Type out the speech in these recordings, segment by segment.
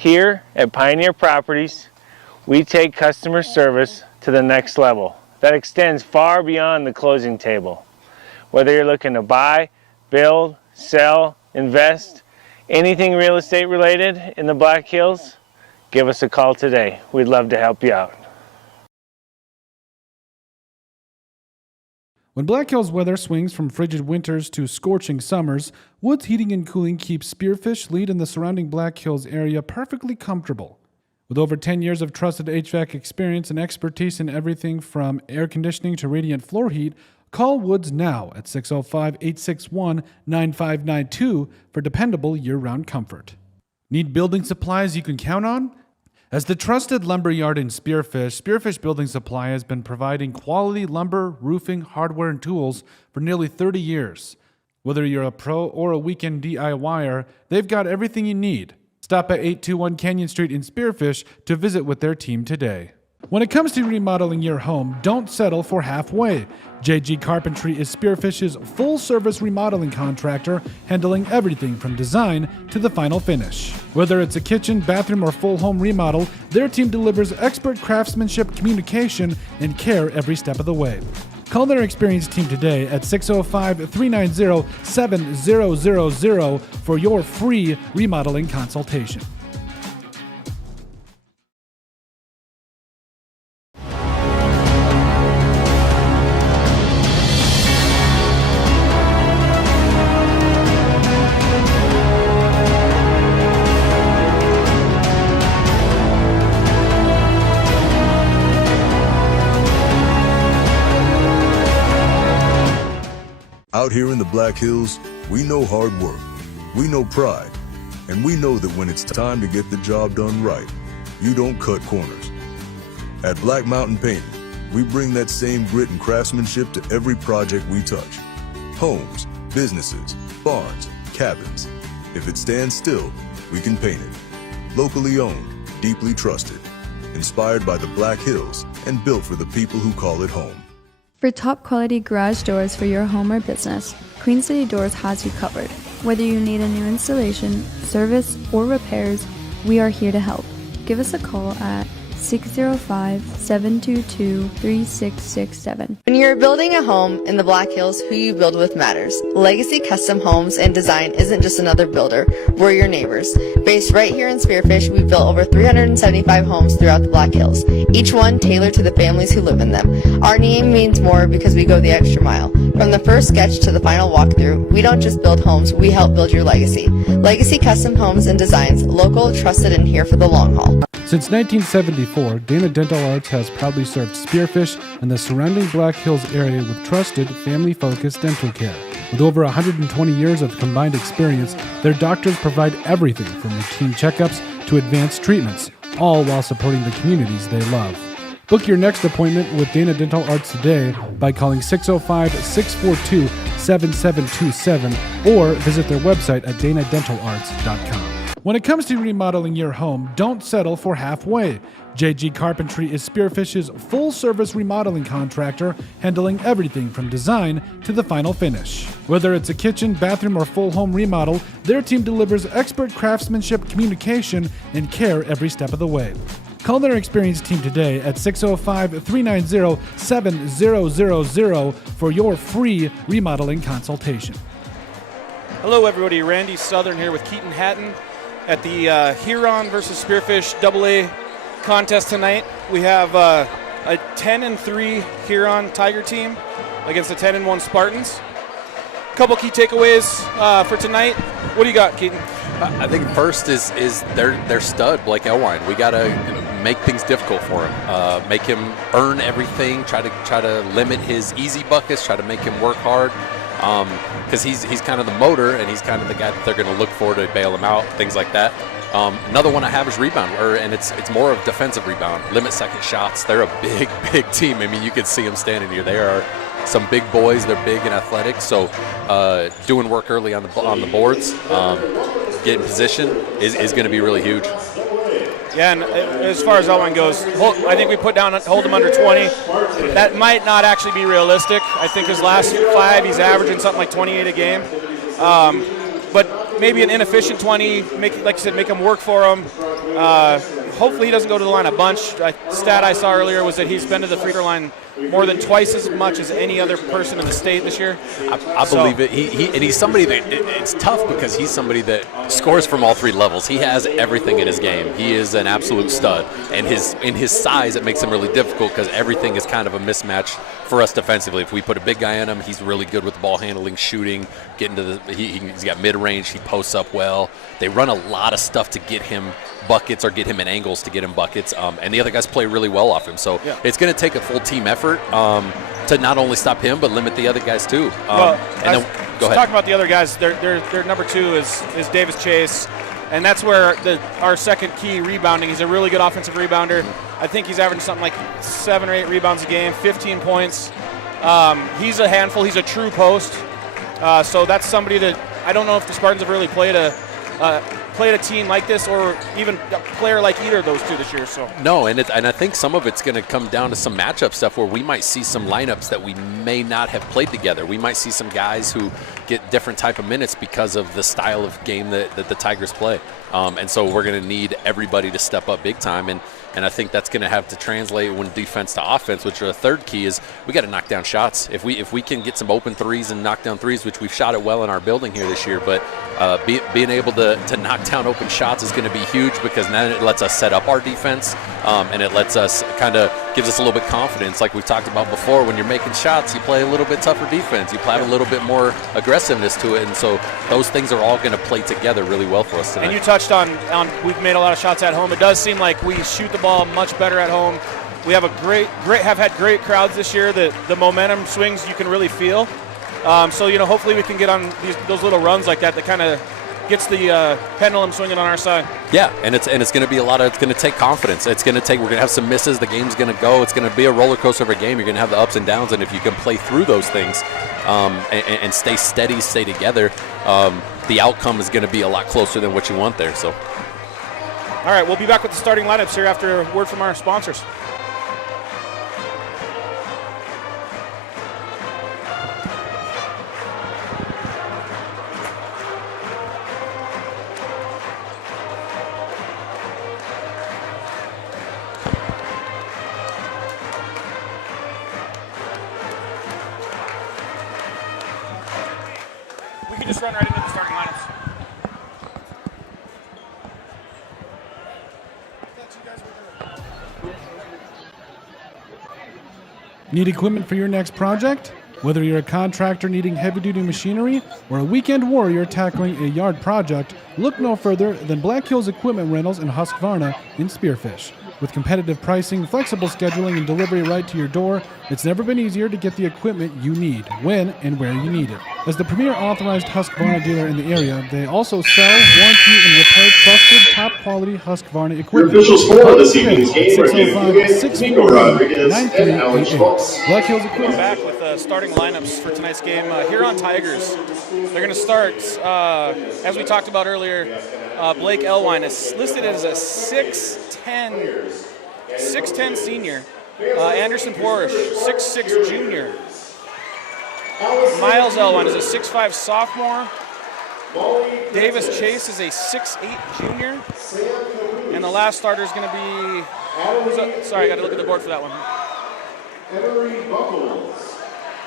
Here at Pioneer Properties, we take customer service to the next level that extends far beyond the closing table. Whether you're looking to buy, build, sell, invest, anything real estate related in the Black Hills, give us a call today. We'd love to help you out. When Black Hills weather swings from frigid winters to scorching summers, Woods Heating and Cooling keeps Spearfish, Lead, and the surrounding Black Hills area perfectly comfortable. With over 10 years of trusted HVAC experience and expertise in everything from air conditioning to radiant floor heat, call Woods now at 605-861-9592 for dependable year-round comfort. Need building supplies you can count on? As the trusted lumber yard in Spearfish, Spearfish Building Supply has been providing quality lumber, roofing, hardware, and tools for nearly 30 years. Whether you're a pro or a weekend DIYer, they've got everything you need. Stop at 821 Canyon Street in Spearfish to visit with their team today. When it comes to remodeling your home, don't settle for halfway. JG Carpentry is Spearfish's full-service remodeling contractor, handling everything from design to the final finish. Whether it's a kitchen, bathroom, or full home remodel, their team delivers expert craftsmanship, communication, and care every step of the way. Call their experienced team today at 605-390-7000 for your free remodeling consultation. Out here in the Black Hills, we know hard work, we know pride, and we know that when it's time to get the job done right, you don't cut corners. At Black Mountain Painting, we bring that same grit and craftsmanship to every project we touch. Homes, businesses, barns, cabins. If it stands still, we can paint it. Locally owned, deeply trusted, inspired by the Black Hills, and built for the people who call it home. For top quality garage doors for your home or business, Queen City Doors has you covered. Whether you need a new installation, service, or repairs, we are here to help. Give us a call at 605-722-3667. When you're building a home in the Black Hills, who you build with matters. Legacy Custom Homes and Design isn't just another builder, we're your neighbors. Based right here in Spearfish, we've built over 375 homes throughout the Black Hills, each one tailored to the families who live in them. Our name means more because we go the extra mile. From the first sketch to the final walkthrough, we don't just build homes, we help build your legacy. Legacy Custom Homes and Designs, local, trusted, and here for the long haul. Since 1974, Dana Dental Arts has proudly served Spearfish and the surrounding Black Hills area with trusted, family-focused dental care. With over 120 years of combined experience, their doctors provide everything from routine checkups to advanced treatments, all while supporting the communities they love. Book your next appointment with Dana Dental Arts today by calling 605-642-7727 or visit their website at danadentalarts.com. When it comes to remodeling your home, don't settle for halfway. JG Carpentry is Spearfish's full-service remodeling contractor, handling everything from design to the final finish. Whether it's a kitchen, bathroom, or full home remodel, their team delivers expert craftsmanship, communication, and care every step of the way. Call their experienced team today at 605-390-7000 for your free remodeling consultation. Hello everybody, Randy Southern here with Keaton Hatton at the Huron versus Spearfish AA contest tonight. We have a 10-3 Huron Tiger team against a 10-1 Spartans. A couple key takeaways for tonight. What do you got, Keaton? I think first is their stud, Blake Elwine. We got to make things difficult for him, make him earn everything, try to limit his easy buckets, try to make him work hard. Because he's kind of the motor, and he's kind of the guy that they're going to look for to bail him out, things like that. Another one I have is rebound, and it's more of defensive rebound, limit second shots. They're a big team. I mean, you can see them standing here. They are some big boys. They're big and athletic, so doing work early on the boards, getting position is going to be really huge. Yeah, and as far as Elwine goes, I think we hold him under 20. That might not actually be realistic. I think his last 5, he's averaging something like 28 a game. But maybe an inefficient 20, like you said, make him work for him. Hopefully he doesn't go to the line a bunch. Stat I saw earlier was that he's been to the free throw line more than twice as much as any other person in the state this year. I believe it. And he's somebody that it's tough because he's somebody that scores from all three levels. He has everything in his game. He is an absolute stud. And in his size, it makes him really difficult because everything is kind of a mismatch for us defensively. If we put a big guy in him, he's really good with ball handling, shooting, getting to the. He's got mid-range. He posts up well. They run a lot of stuff to get him buckets or get him in angles to get him buckets. And the other guys play really well off him. So it's going to take a full team effort to not only stop him but limit the other guys too. Go ahead. Talking about the other guys, their number 2 is Davis Chase, and that's where our second key rebounding. He's a really good offensive rebounder. I think he's averaging something like 7 or 8 rebounds a game, 15 points. He's a handful. He's a true post. So that's somebody that I don't know if the Spartans have really played a team like this, or even a player like either of those two this year. So no, and I think some of it's going to come down to some matchup stuff where we might see some lineups that we may not have played together. We might see some guys who get different type of minutes because of the style of game that the Tigers play. And so we're going to need everybody to step up big time. And I think that's going to have to translate when defense to offense, which are the third key is we got to knock down shots. If we can get some open threes and knock down threes, which we've shot it well in our building here this year, but being able to knock down open shots is going to be huge because then it lets us set up our defense and it lets us gives us a little bit confidence. Like we've talked about before, when you're making shots, you play a little bit tougher defense. You play a little bit more aggressiveness to it, and so those things are all going to play together really well for us tonight. And you touched on we've made a lot of shots at home. It does seem like we shoot the ball much better at home. We have have had great crowds this year. The momentum swings you can really feel. So hopefully we can get on those little runs like that kind of gets the pendulum swinging on our side. Yeah, and it's going to be it's going to take confidence. We're going to have some misses. The game's going to go. It's going to be a roller coaster of a game. You're going to have the ups and downs, and if you can play through those things and stay steady, stay together, the outcome is going to be a lot closer than what you want there. So. All right, we'll be back with the starting lineups here after a word from our sponsors. We can just run right into the starting lineups. Need equipment for your next project? Whether you're a contractor needing heavy-duty machinery or a weekend warrior tackling a yard project, look no further than Black Hills Equipment Rentals in Husqvarna in Spearfish. With competitive pricing, flexible scheduling, and delivery right to your door, it's never been easier to get the equipment you need, when and where you need it. As the premier authorized Husqvarna dealer in the area, they also sell, warranty, and repair trusted, top-quality Husqvarna equipment. Your official score of this evening's game are 605-648-9388. Black Hills Equipment. We're back with starting lineups for tonight's game. Huron Tigers. They're going to start, as we talked about earlier, Blake Elwine is listed as a 6'10 senior. Anderson Porsche, 6'6 junior. Miles Elwine is a 6'5 sophomore. Davis Chase is a 6'8 junior. And the last starter is going to be, sorry, I got to look at the board for that one.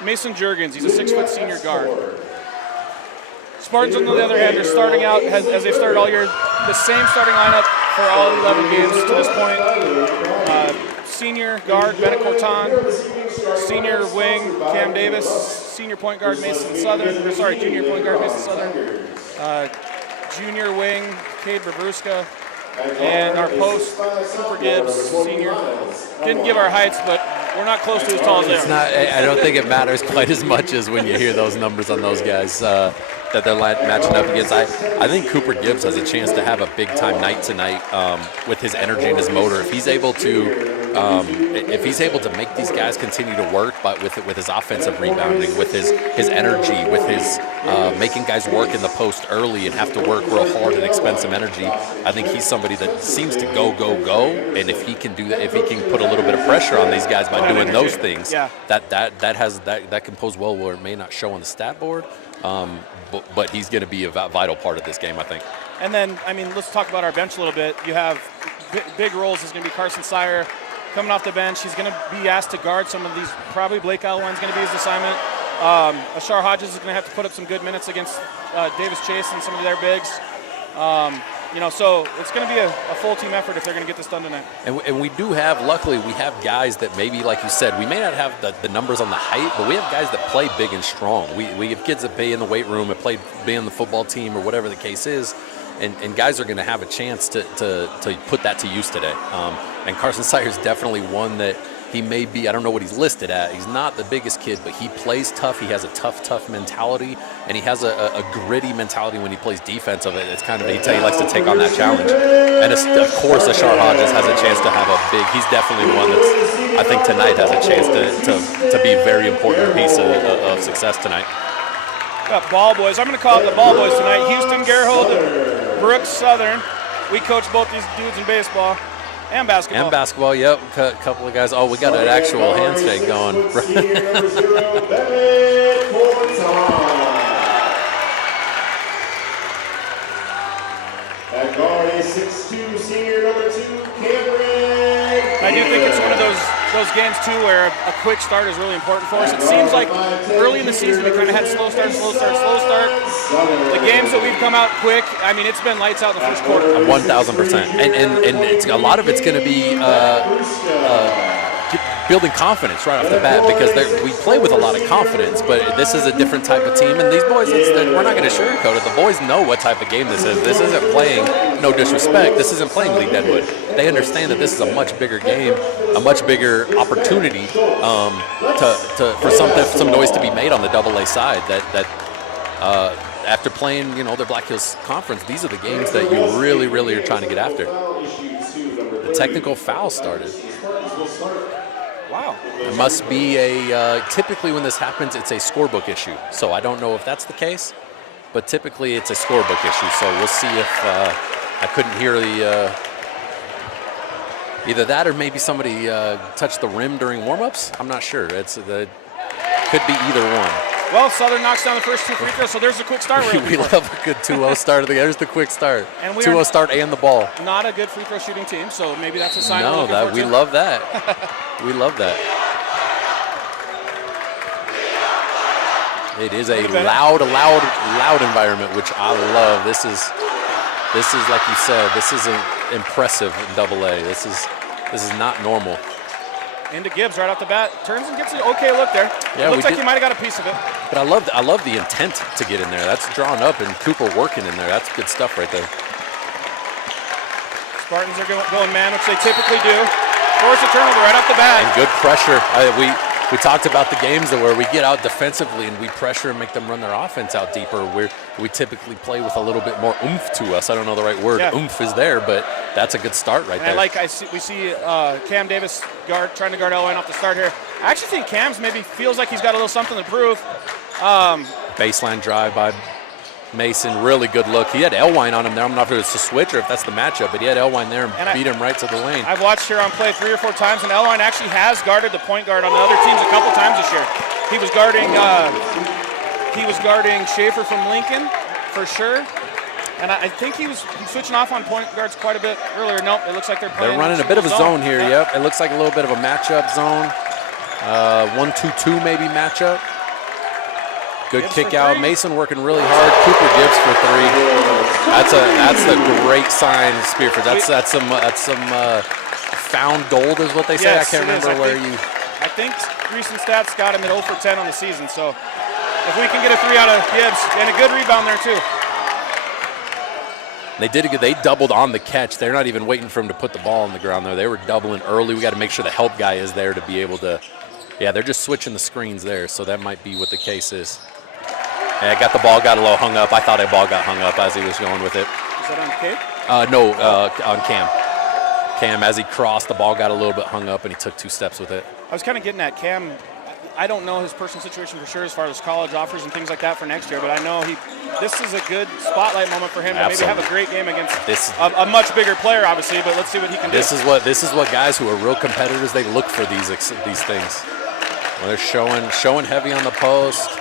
Mason Juergens, he's a 6' senior guard. Spartans, on the other hand, are starting out, as they've started all year, the same starting lineup for all 11 games to this point. Senior guard, Bennett Corton. Senior wing, Cam Davis. Senior point guard, junior point guard, Mason Southern. Junior wing, Cade Bravruska. And our post, Cooper Gibbs, senior. Didn't give our heights, but we're not close to as tall as they are. I don't think it matters quite as much as when you hear those numbers on those guys that they're matching up against. I think Cooper Gibbs has a chance to have a big-time night tonight with his energy and his motor. If he's able to make these guys continue to work, but with his offensive rebounding, with his energy, with his making guys work in the post early and have to work real hard and expend some energy, I think he's somebody that seems to go. And if he can do that, if he can put a little bit of pressure on these guys by doing those things, that can pose well where it may not show on the stat board, but he's going to be a vital part of this game, I think. And then, I mean, let's talk about our bench a little bit. You have big roles is going to be Carson Sire coming off the bench. He's going to be asked to guard some of these. Probably Blake Elwine's going to be his assignment. Ashar Hodges is going to have to put up some good minutes against Davis Chase and some of their bigs. So it's going to be a full team effort if they're going to get this done tonight. And we do have, luckily, we have guys that maybe, like you said, we may not have the numbers on the height, but we have guys that play big and strong. We have kids that play in the weight room, that be on the football team or whatever the case is, and guys are going to have a chance to put that to use today. And Carson Sire is definitely one that he may be, I don't know what he's listed at. He's not the biggest kid, but he plays tough. He has a tough mentality, and he has a gritty mentality when he plays defense of it. It's kind of, he likes to take on that challenge. And of course, Ashar Hodges has a chance to have a big, he's definitely one that's, I think tonight has a chance to be a very important piece of success tonight. Got ball boys. I'm going to call it the ball boys tonight. Houston Gerhold and Brooks Southern. We coach both these dudes in baseball. And basketball. Yep. A couple of guys. Oh, we got an actual handshake going. At guard, a 6'2", senior number 2, Cameron. I do think it's one of those games, too, where a quick start is really important for us. It seems like early in the season we kind of had slow start. The games that we've come out quick, I mean, it's been lights out in the first quarter. 1,000%. And it's, a lot of it's going to be building confidence right off the bat, because we play with a lot of confidence, but this is a different type of team, and these boys, we're not going to sugarcoat it. The boys know what type of game this is. This isn't playing, no disrespect, this isn't playing Lee Deadwood. They understand that this is a much bigger game, a much bigger opportunity for some noise to be made on the AA side. That after playing, their Black Hills Conference, these are the games that you really, really are trying to get after. The technical foul started. Wow. It must be typically when this happens, it's a scorebook issue. So I don't know if that's the case, but typically it's a scorebook issue. So we'll see if I couldn't hear either that or maybe somebody touched the rim during warm-ups. I'm not sure. Could be either one. Well, Southern knocks down the first 2 free throws, so there's a quick start. We love a good 2-0 start. There's the quick start. 2-0 start and the ball. Not a good free throw shooting team, so maybe that's a sign. No, we love that. We love that. It is a loud environment, which I love. This is like you said. This isn't impressive in AA. This is not normal. Into Gibbs right off the bat. Turns and gets an okay look there. Yeah, looks like he might have got a piece of it. But I love the intent to get in there. That's drawn up, and Cooper working in there. That's good stuff right there. Spartans are going man, which they typically do. Force a turnover right off the bat. And good pressure. We talked about the games where we get out defensively and we pressure and make them run their offense out deeper. We typically play with a little bit more oomph to us. I don't know the right word. Yeah. Oomph is there, but that's a good start right there. We see Cam Davis trying to guard Elwine off the start here. I actually think Cam's maybe feels like he's got a little something to prove. Baseline drive by Mason, really good look. He had Elwine on him there. I'm not sure if it's a switch or if that's the matchup, but he had Elwine there and beat him right to the lane. I've watched Huron play 3 or 4 times, and Elwine actually has guarded the point guard on the other teams a couple times this year. He was guarding Schaefer from Lincoln for sure, and I think he was switching off on point guards quite a bit earlier. Nope, it looks like they're running a bit of a zone here. Yeah. Yep, it looks like a little bit of a matchup zone, 1-2-2 maybe matchup. Good kick out. Mason working really hard. Cooper Gibbs for 3. That's a great sign, Spearfish. That's some found gold is what they say. Yes, I can't remember I think recent stats got him at 0 for 10 on the season. So if we can get a 3 out of Gibbs and a good rebound there too. They doubled on the catch. They're not even waiting for him to put the ball on the ground there. They were doubling early. We got to make sure the help guy is there to be able to. Yeah, they're just switching the screens there, so that might be what the case is. Yeah, got a little hung up. I thought a ball got hung up as he was going with it. Is that on Cade? No, on Cam. Cam, as he crossed, the ball got a little bit hung up, and he took 2 steps with it. I was kind of getting at Cam. I don't know his personal situation for sure as far as college offers and things like that for next year, but I know this is a good spotlight moment for him to maybe have a great game against a much bigger player, obviously, but let's see what he can do. This is what guys who are real competitors, they look for these things. When they're showing heavy on the post.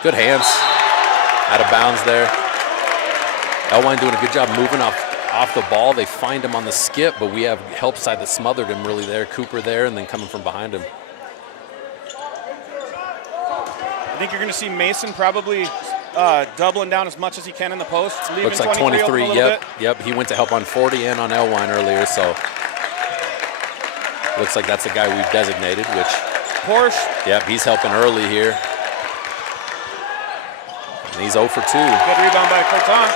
Good hands. Out of bounds there. Elwine doing a good job moving off the ball. They find him on the skip, but we have help side that smothered him really there. Cooper there, and then coming from behind him. I think you're going to see Mason probably doubling down as much as he can in the post. Looks like 23. Yep. He went to help on 40 and on Elwine earlier, so looks like that's the guy we've designated. Which Porsche. Yep, he's helping early here. And he's 0 for 2. Good rebound by Clayton.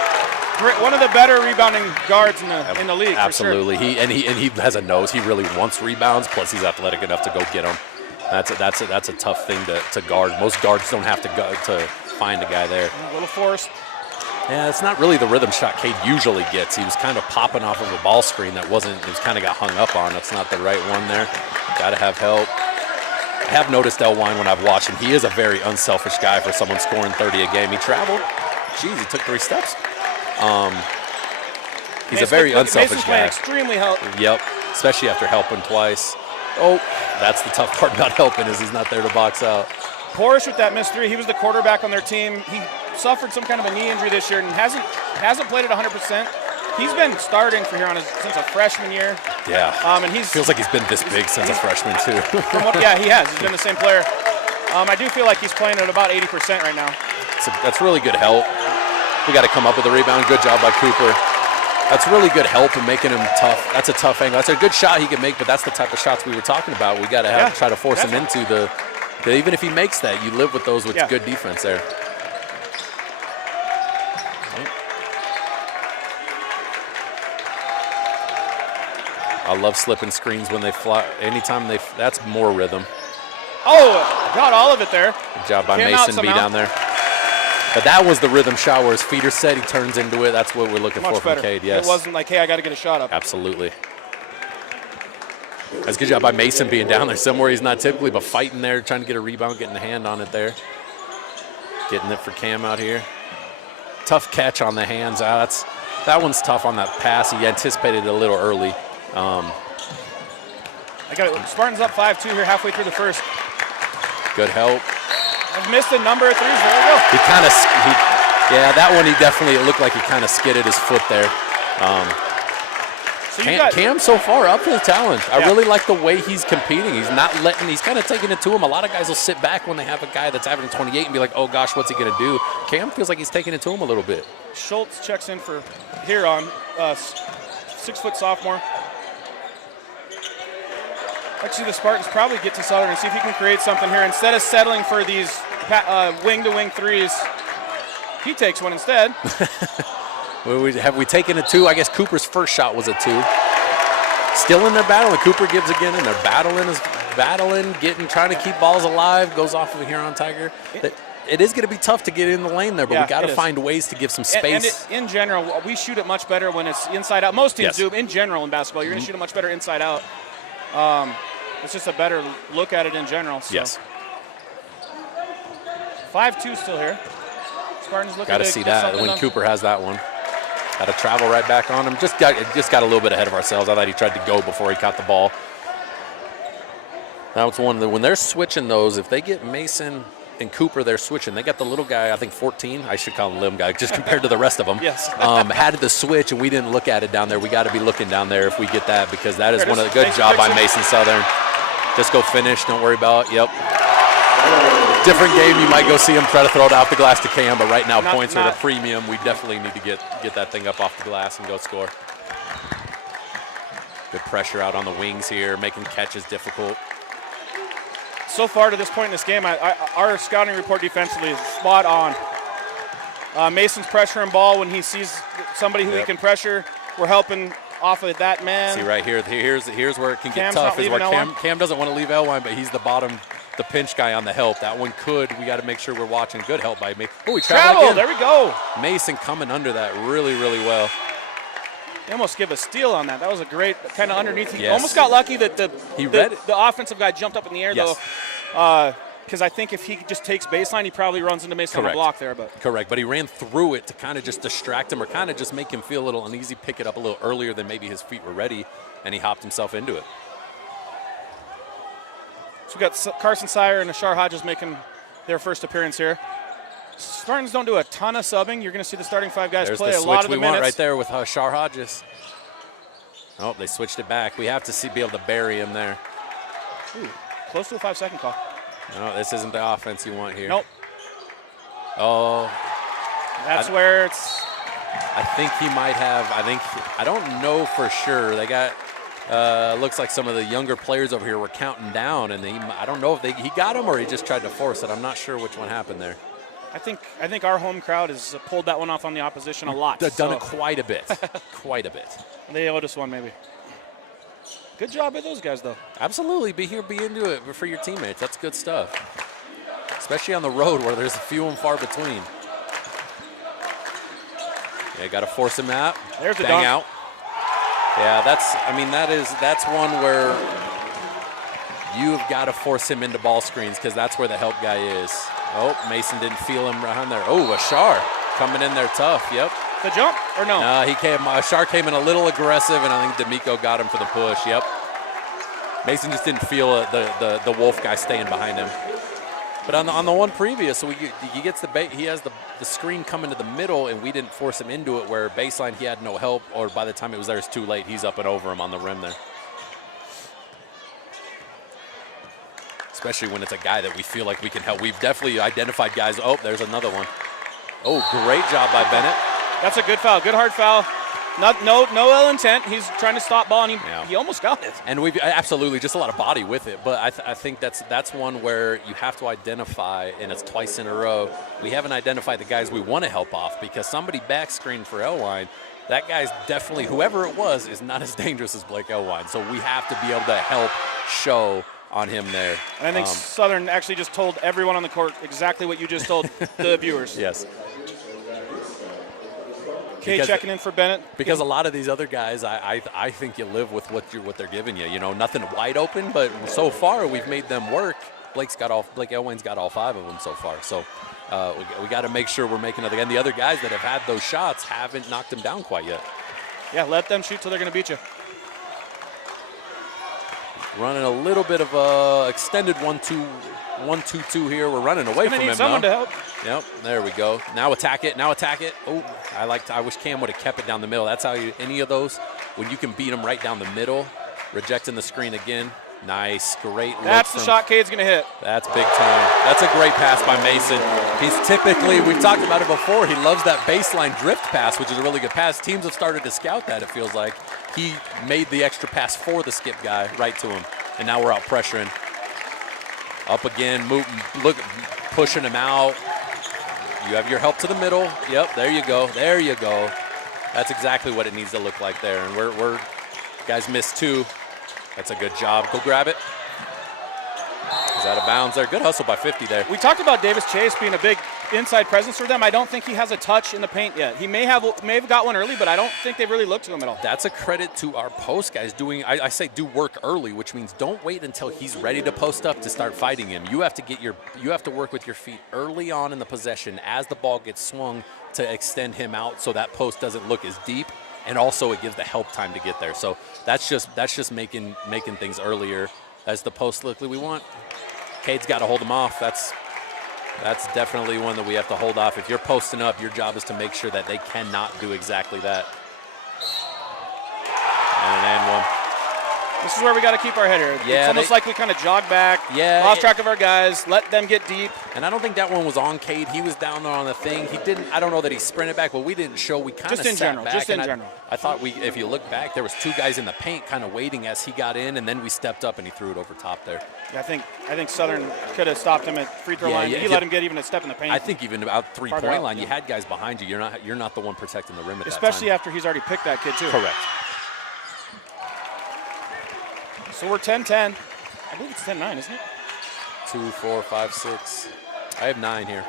One of the better rebounding guards in the league. Absolutely. For sure. He has a nose. He really wants rebounds. Plus, he's athletic enough to go get them. That's a tough thing to guard. Most guards don't have to go to find a guy there. A little forced. Yeah, it's not really the rhythm shot Cade usually gets. He was kind of popping off of a ball screen that wasn't. It was kind of got hung up on. That's not the right one there. Got to have help. I have noticed Elwine when I've watched him. He is a very unselfish guy for someone scoring 30 a game. He traveled. Jeez, he took 3 steps. He's a very unselfish guy. Extremely helpful. Yep, especially after helping twice. Oh, that's the tough part about helping is he's not there to box out. Porsche with that missed 3. He was the quarterback on their team. He suffered some kind of a knee injury this year and hasn't played at 100%. He's been starting for Huron since a freshman year. Yeah. And feels like he's been this big since a freshman too. Yeah, he has. He's been the same player. I do feel like he's playing at about 80% right now. That's really good help. We got to come up with a rebound. Good job by Cooper. That's really good help and making him tough. That's a tough angle. That's a good shot he can make, but that's the type of shots we were talking about. We got to try to force him into the. Even if he makes that, you live with those with good defense there. I love slipping screens when they fly. Anytime that's more rhythm. Oh, got all of it there. Good job by Mason B down there. But that was the rhythm shot where his feet are set, he turns into it. That's what we're looking for from Cade, yes. It wasn't like, hey, I got to get a shot up. Absolutely. That's a good job by Mason being down there somewhere he's not typically, but fighting there, trying to get a rebound, getting a hand on it there. Getting it for Cam out here. Tough catch on the hands. That one's tough on that pass. He anticipated it a little early. I got it. Spartans up 5-2 here halfway through the first. Good help. I've missed a number of 3s. There we go. That one it looked like he kind of skidded his foot there. Cam so far up for the challenge. I really like the way he's competing. He's kind of taking it to him. A lot of guys will sit back when they have a guy that's averaging 28 and be like, oh gosh, what's he going to do? Cam feels like he's taking it to him a little bit. Schultz checks in for Huron, 6-foot sophomore. Actually, the Spartans probably get to Southern and see if he can create something here. Instead of settling for these wing-to-wing 3s, he takes one instead. Have we taken a 2? I guess Cooper's first shot was a 2. Still in their battle, and Cooper gives again, and they're battling, trying to keep balls alive, goes off of a Huron Tiger. It is going to be tough to get in the lane there, but we got to find ways to give some space. And in general, we shoot it much better when it's inside out. Most teams do, in general, in basketball. You're going to shoot it much better inside out. It's just a better look at it in general. So. Yes. 5-2 still here. Spartans looking got to see that when Cooper has that one. Got to travel right back on him. Just got a little bit ahead of ourselves. I thought he tried to go before he caught the ball. That was one that when they're switching those, if they get Mason and Cooper, they're switching. They got the little guy, I think 14. I should call him Lim guy, just compared to the rest of them. Yes. Had the switch, and we didn't look at it down there. We got to be looking down there if we get that, because that is one of the good job by Mason Southern. Just go finish. Don't worry about it. Yep. Different game. You might go see him try to throw it off the glass to Cam, but right now points are at a premium. We definitely need to get that thing up off the glass and go score. Good pressure out on the wings here, making catches difficult. So far to this point in this game, our scouting report defensively is spot on. Mason's pressuring ball when he sees somebody who he can pressure. We're helping off of that man. See right here, here's where it can get tough. Is where Cam doesn't want to leave Elwine, but he's the bottom, the pinch guy on the help. That one we got to make sure we're watching. Good help by me. Oh, he traveled. There we go. Mason coming under that really, really well. He almost gave a steal on that. That was a great kind of underneath. He almost got lucky that the offensive guy jumped up in the air, though. Because I think if he just takes baseline, he probably runs into Mason on the block there. Correct, but he ran through it to kind of just distract him or kind of just make him feel a little uneasy, pick it up a little earlier than maybe his feet were ready, and he hopped himself into it. So we've got Carson Sire and Ashar Hodges making their first appearance here. Spartans don't do a ton of subbing. You're going to see the starting 5 guys There's play the a lot of the switch we want minutes. right there with Shar Hodges. Oh, they switched it back. We have to be able to bury him there. Ooh, close to a 5-second call. No, this isn't the offense you want here. Nope. Oh. That's where it's. I think he might have. I don't know for sure. They got. Looks like some of the younger players over here were counting down, and I don't know if he got him or he just tried to force it. I'm not sure which one happened there. I think our home crowd has pulled that one off on the opposition a lot. Done it quite a bit. Quite a bit. They owed us one maybe. Good job by those guys though. Absolutely. Be into it for your teammates. That's good stuff. Especially on the road where there's few and far between. Yeah, got to force him out. There's the Bang dunk. out. Yeah, that's one where you've got to force him into ball screens because that's where the help guy is. Oh, Mason didn't feel him right on there. Oh, Ashar coming in there tough. Yep. The jump or no? Ashar came in a little aggressive, and I think D'Amico got him for the push. Yep. Mason just didn't feel the Wolf guy staying behind him. But on the one previous, so he has the screen coming to the middle, and we didn't force him into it. Where baseline he had no help, or by the time it was there, it's too late. He's up and over him on the rim there. Especially when it's a guy that we feel like we can help. We've definitely identified guys. Oh, there's another one. Oh, great job by Bennett. That's a good foul. Good hard foul. No ill intent. He's trying to stop ball, and he almost got it. And we've absolutely just a lot of body with it. But I think that's one where you have to identify, and it's twice in a row. We haven't identified the guys we want to help off because somebody back screened for Elwine. That guy's definitely, whoever it was, is not as dangerous as Blake Elwine. So we have to be able to help show on him there. And I think Southern actually just told everyone on the court exactly what you just told the viewers. Yes. Kay checking in for Bennett. Because a lot of these other guys, I think you live with what they're giving you. You know, nothing wide open, but so far we've made them work. Blake Elwine's got all 5 of them so far. So we got to make sure we're making it. Again, the other guys that have had those shots haven't knocked them down quite yet. Yeah, let them shoot till they're going to beat you. Running a little bit of a extended 1-2-2 here. We're running away from him now. Someone to help. Yep, there we go. Now attack it. Oh, I wish Cam would have kept it down the middle. That's how any of those, when you can beat them right down the middle, rejecting the screen again. Nice, great look. That's the shot Cade's going to hit. That's big time. That's a great pass by Mason. He's typically, we've talked about it before, he loves that baseline drift pass, which is a really good pass. Teams have started to scout that, it feels like. He made the extra pass for the skip guy right to him. And now we're out pressuring. Up again, pushing him out. You have your help to the middle. Yep, there you go. There you go. That's exactly what it needs to look like there. And we're guys missed 2. That's a good job. Go grab it. He's out of bounds there. Good hustle by 50 there. We talked about Davis Chase being a big inside presence for them. I don't think he has a touch in the paint yet. He may have got one early, but I don't think they've really looked to him at all. That's a credit to our post guys doing. I say do work early, which means don't wait until he's ready to post up to start fighting him. You have to work with your feet early on in the possession as the ball gets swung to extend him out so that post doesn't look as deep. And also it gives the help time to get there. So that's just making things earlier as the post look we want. Cade's got to hold them off. That's definitely one that we have to hold off. If you're posting up, your job is to make sure that they cannot do exactly that. And one. This is where we got to keep our head here. Yeah, it's almost like we kind of jog back, lost track of our guys, let them get deep. And I don't think that one was on Cade. He was down there on the thing. He didn't. I don't know that he sprinted back, but we didn't show. We kind of sat back. Just in general. I thought if you look back, there was 2 guys in the paint kind of waiting as he got in, and then we stepped up and he threw it over top there. Yeah, I think Southern could have stopped him at free throw line. He let him get even a step in the paint. I think even about 3-point line, you had guys behind you. You're not the one protecting the rim at especially that time. after he's already picked that kid too. Correct. So we're 10-10. I believe it's 10-9, isn't it? 2, 4, 5, 6. I have 9 here.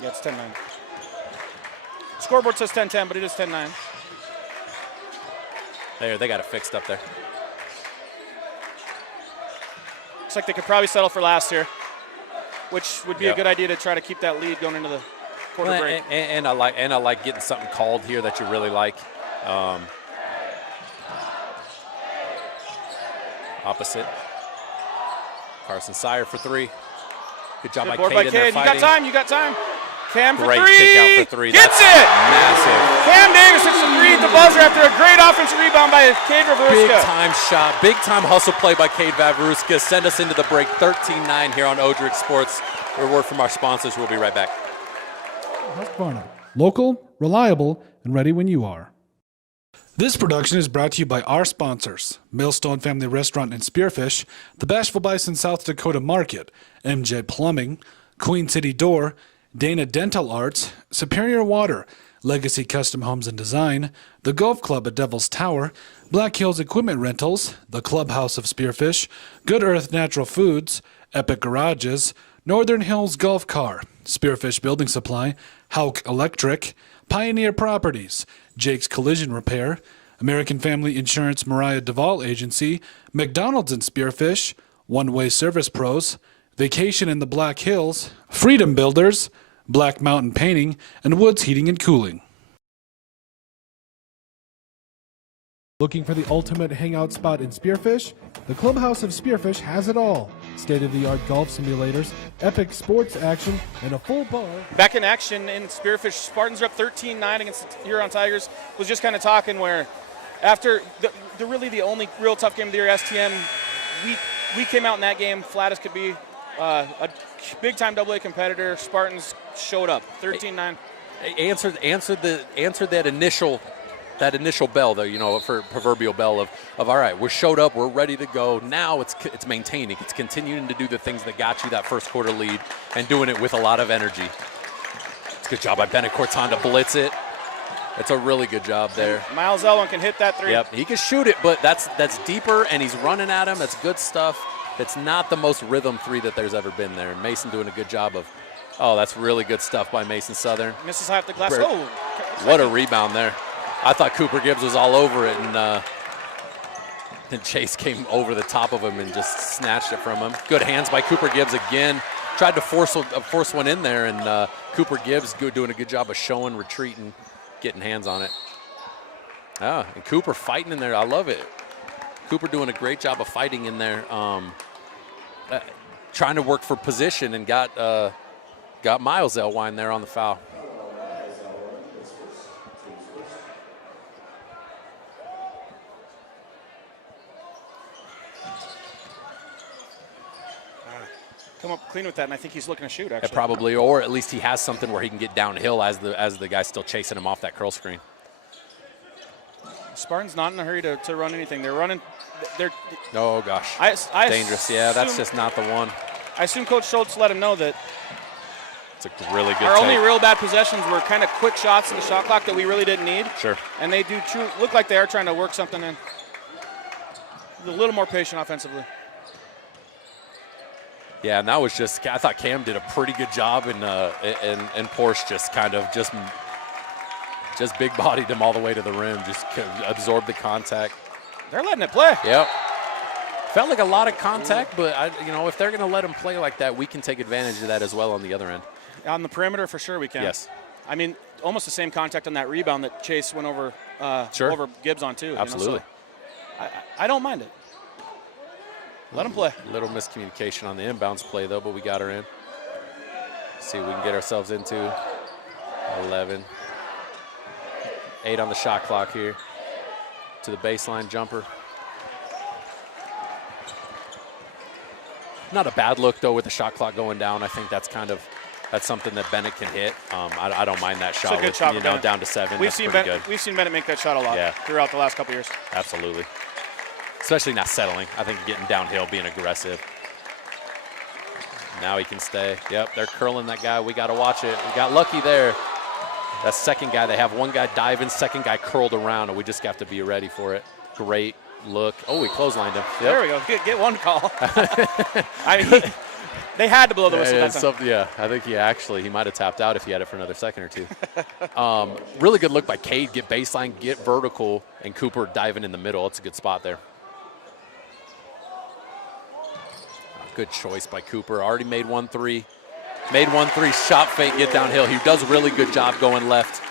Yeah, it's 10-9. Scoreboard says 10-10, but it is 10-9. There, they got it fixed up there. Looks like they could probably settle for last here, which would be a good idea to try to keep that lead going into the quarter break. And I like getting something called here that you really like. Opposite. Carson Sire for 3. Good job by Cade in there fighting. You got time. Cam for Great three. kick out for three. Gets That's it. massive. Cam Davis hits the three at the buzzer after a great offensive rebound by Cade Big Vavrusca. time shot, big time hustle play by Cade Vavrusca. Send us into the break, 13-9 here on Odrick Sports. A word from our sponsors. We'll be right back. Husqvarna. Local, reliable, and ready when you are. This production is brought to you by our sponsors: Millstone Family Restaurant in Spearfish, the Bashful Bison South Dakota Market, MJ Plumbing, Queen City Door, Dana Dental Arts, Superior Water, Legacy Custom Homes and Design, the Golf Club at Devil's Tower, Black Hills Equipment Rentals, the Clubhouse of Spearfish, Good Earth Natural Foods, Epic Garages, Northern Hills Golf Car, Spearfish Building Supply, Hauk Electric, Pioneer Properties, Jake's Collision Repair, American Family Insurance Mariah Duvall Agency, McDonald's and Spearfish, One Way Service Pros, Vacation in the Black Hills, Freedom Builders, Black Mountain Painting, and Woods Heating and Cooling. Looking for the ultimate hangout spot in Spearfish? The Clubhouse of Spearfish has it all. State-of-the-art golf simulators, epic sports action, and a full bar. Back in action in Spearfish, Spartans are up 13-9 against the Huron Tigers. Was just kind of talking where after the really the only real tough game of the year, STM, we came out in that game flat as could be. A big-time AA competitor. Spartans showed up, 13-9. Answered that initial bell, though, you know, for proverbial bell of all right, we're showed up, we're ready to go. Now it's maintaining, it's continuing to do the things that got you that first quarter lead and doing it with a lot of energy. It's a good job by Bennett Corton to blitz it. It's a really good job there. Miles Elwin can hit that three. Yep, he can shoot it, but that's deeper, and he's running at him. That's good stuff. It's not the most rhythm three that there's ever been there. Mason doing a good job of, that's really good stuff by Mason Southern. Misses half the glass. What a rebound there. I thought Cooper Gibbs was all over it, and then Chase came over the top of him and just snatched it from him. Good hands by Cooper Gibbs again. Tried to force one in there, and Cooper Gibbs doing a good job of showing, retreating, getting hands on it. And Cooper fighting in there. I love it. Cooper doing a great job of fighting in there, trying to work for position, and got Miles Elwine there on the foul. Come up clean with that, and I think he's looking to shoot, actually. Probably, or at least he has something where he can get downhill as the guy's still chasing him off that curl screen. Spartans not in a hurry to run anything. They're running. Oh, gosh. Dangerous. Yeah, that's just not the one. I assume Coach Schultz let him know that it's a really good our take. only real bad possessions were kind of quick shots in the shot clock that we really didn't need. Sure. And they do look like they are trying to work something in. A little more patient offensively. Yeah, and that was just, I thought Cam did a pretty good job, and Porsche just big-bodied him all the way to the rim, just absorbed the contact. They're letting it play. Yep. Felt like a lot of contact, but, if they're going to let him play like that, we can take advantage of that as well on the other end. On the perimeter, for sure we can. Yes. I mean, almost the same contact on that rebound that Chase went over over Gibbs on, too. Absolutely. So I don't mind it. Let him play. Little miscommunication on the inbounds play, though, but we got her in. See if we can get ourselves into 11. 8 on the shot clock here. To the baseline jumper. Not a bad look, though, with the shot clock going down. I think that's something that Bennett can hit. I don't mind that shot. It's a good shot, Bennett. Down to 7. We've seen Bennett make that shot a lot throughout the last couple years. Absolutely. Especially not settling. I think getting downhill, being aggressive. Now he can stay. Yep, they're curling that guy. We got to watch it. We got lucky there. That second guy, they have one guy diving, second guy curled around, and we just have to be ready for it. Great look. Oh, we clotheslined him. Yep. There we go. Get one call. I mean, they had to blow the whistle that time. I think he might have tapped out if he had it for another second or two. Really good look by Cade. Get baseline, get vertical, and Cooper diving in the middle. It's a good spot there. Good choice by Cooper. Already made 1-3. Made 1-3, shot fake, get downhill. He does a really good job going left.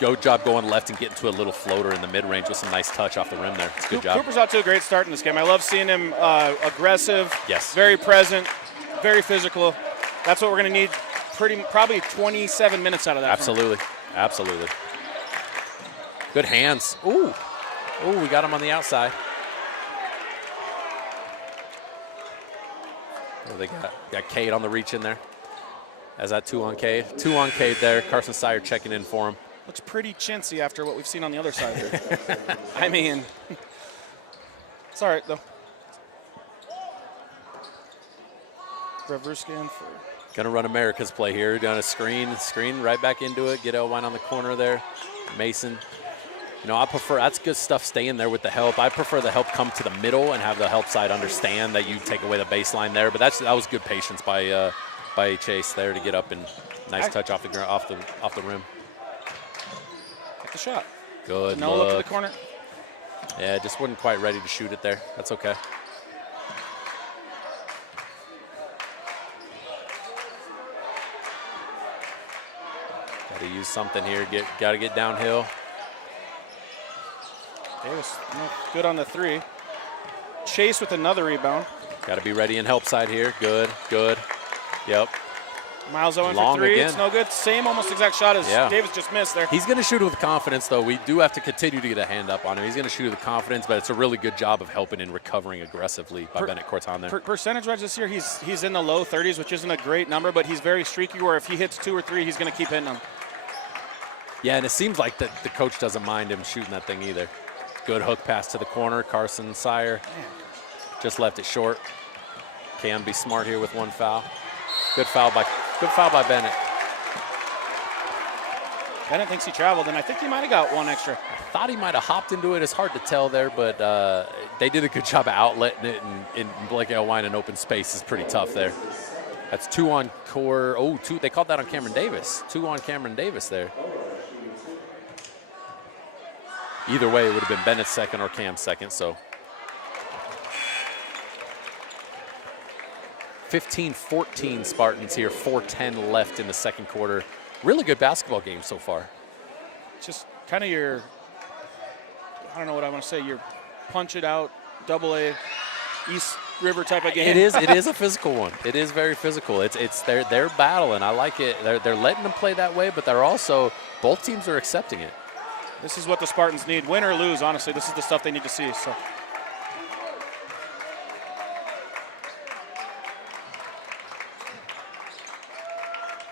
Good job going left and getting to a little floater in the mid-range with some nice touch off the rim there. It's a good job. Cooper's out to a great start in this game. I love seeing him aggressive, yes, very present, very physical. That's what we're going to need. Probably 27 minutes out of that. Absolutely. Absolutely. Good hands. Ooh. Ooh, we got him on the outside. Oh, they got Cade on the reach in there. As that 2-on-Cade. 2-on-Cade there. Carson Sire checking in for him. Looks pretty chintzy after what we've seen on the other side here. I mean, it's all right, though. Brevruskin for... Gonna run America's play here. Gonna screen right back into it. Get Elwine on the corner there. Mason. You know, I prefer, that's good stuff staying there with the help. I prefer the help come to the middle and have the help side understand that you take away the baseline there. But that was good patience by Chase there to get up and nice touch off the rim. Get the shot. Good No look to the corner. Yeah, just wasn't quite ready to shoot it there. That's okay. Got to use something here. Got to get downhill. Davis good on the 3. Chase with another rebound. Got to be ready in help side here. Good. Yep. Miles Owen Long for 3. again. It's no good. Same almost exact shot as Davis just missed there. He's going to shoot it with confidence, though. We do have to continue to get a hand up on him. He's going to shoot it with confidence, but it's a really good job of helping and recovering aggressively by Bennett Corton there. Percentage-wise this year, he's in the low 30s, which isn't a great number, but he's very streaky where if he hits 2 or 3, he's going to keep hitting them. Yeah, and it seems like the coach doesn't mind him shooting that thing either. Good hook pass to the corner. Carson Sire just left it short. Can be smart here with 1 foul. Good foul by Bennett. Bennett thinks he traveled, and I think he might have got 1 extra. I thought he might have hopped into it. It's hard to tell there, but they did a good job of outletting it, and Blake Elwine in open space is pretty tough there. That's 2 on core. Oh, 2. They called that on Cameron Davis. 2 on Cameron Davis there. Either way, it would have been Bennett's second or Cam's second, so. 15-14 Spartans here, 4:10 left in the second quarter. Really good basketball game so far. Just kind of your, I don't know what I want to say, your punch it out, AA, East River type of game. It is a physical one. It is very physical. It's they're battling. I like it. They're letting them play that way, but they're also, both teams are accepting it. This is what the Spartans need. Win or lose, honestly, this is the stuff they need to see. So.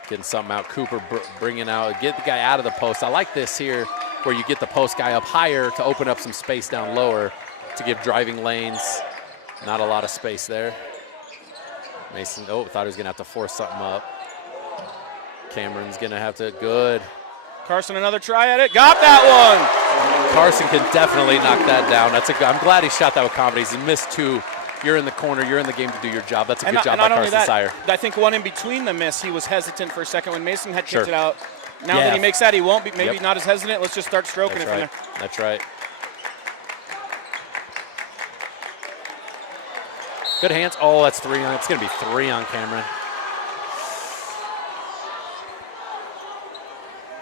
Getting something out. Cooper bringing out, get the guy out of the post. I like this here where you get the post guy up higher to open up some space down lower to give driving lanes. Not a lot of space there. Mason, thought he was going to have to force something up. Cameron's going to have to, good. Carson, another try at it. Got that one. Carson can definitely knock that down. I'm glad he shot that with confidence. He missed 2. You're in the corner. You're in the game to do your job. That's a good job by Carson Sire. I think one in between the miss, he was hesitant for a second when Mason had kicked it out. Now that he makes that, he won't be maybe not as hesitant. Let's just start stroking it from there. That's right. Good hands. Oh, that's 3 on. It's going to be 3 on Cameron.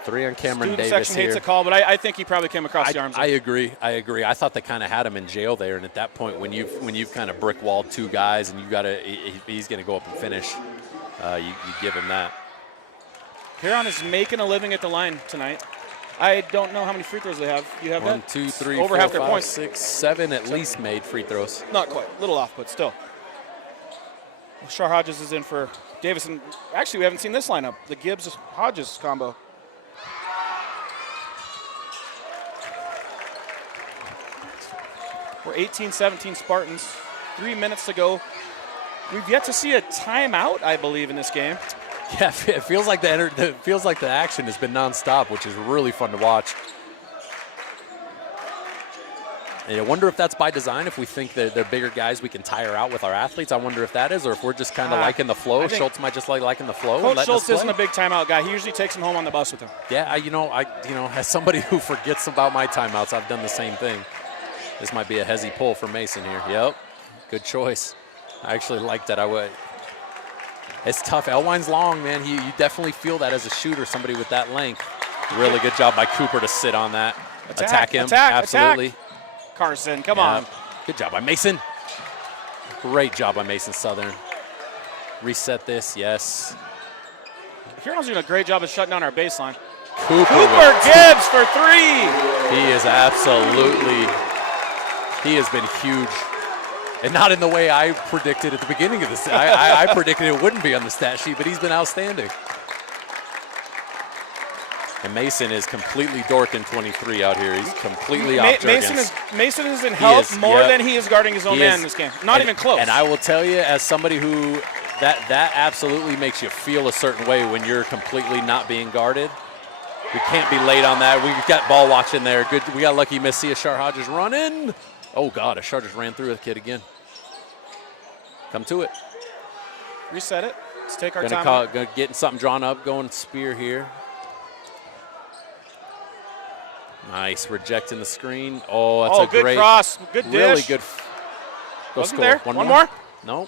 3 on Cameron Student Davis section here. hates a call, but I think he probably came across the arms. I agree. I thought they kind of had him in jail there, and at that point, when you've kind of brick walled 2 guys, and he's going to go up and finish, you give him that. Huron is making a living at the line tonight. I don't know how many free throws they have. You have 1, 2, 3, over 4, half their 5, points. 6, 7 at least made free throws. Not quite. Little off, but still. Shar Hodges is in for Davis, and actually we haven't seen this lineup, the Gibbs-Hodges combo. We're 18-17 Spartans. 3 minutes to go. We've yet to see a timeout, I believe, in this game. Yeah, it feels like the action has been nonstop, which is really fun to watch. And I wonder if that's by design. If we think that they're bigger guys, we can tire out with our athletes. I wonder if that is, or if we're just kind of liking the flow. Schultz might just liking the flow. Coach Schultz isn't a big timeout guy. He usually takes them home on the bus with him. Yeah, as somebody who forgets about my timeouts, I've done the same thing. This might be a hezzy pull for Mason here. Yep, good choice. I actually like that. It's tough. Elwine's long, man. You definitely feel that as a shooter, somebody with that length. Really good job by Cooper to sit on that. Attack him. Absolutely. Attack. Carson, come on. Good job by Mason. Great job by Mason Southern. reset this. Yes. Huron's doing a great job of shutting down our baseline. Cooper Gibbs for three. He has been huge. And not in the way I predicted at the beginning of this. I predicted it wouldn't be on the stat sheet, but he's been outstanding. And Mason is completely dorking 23 out here. He's completely off Mason is in help more than he is guarding his own man in this game. Not even close. And I will tell you, as somebody who that absolutely makes you feel a certain way when you're completely not being guarded. We can't be late on that. We've got ball watching there. Good. We got lucky. Miss Ashar Hodges running. Oh God, Ashar just ran through the kid again. Come to it. Reset it. Let's take our time. Getting something drawn up. Going Spear here. Nice, rejecting the screen. Oh, that's a good great cross. Good dish. Really good. Wasn't there? One more? No.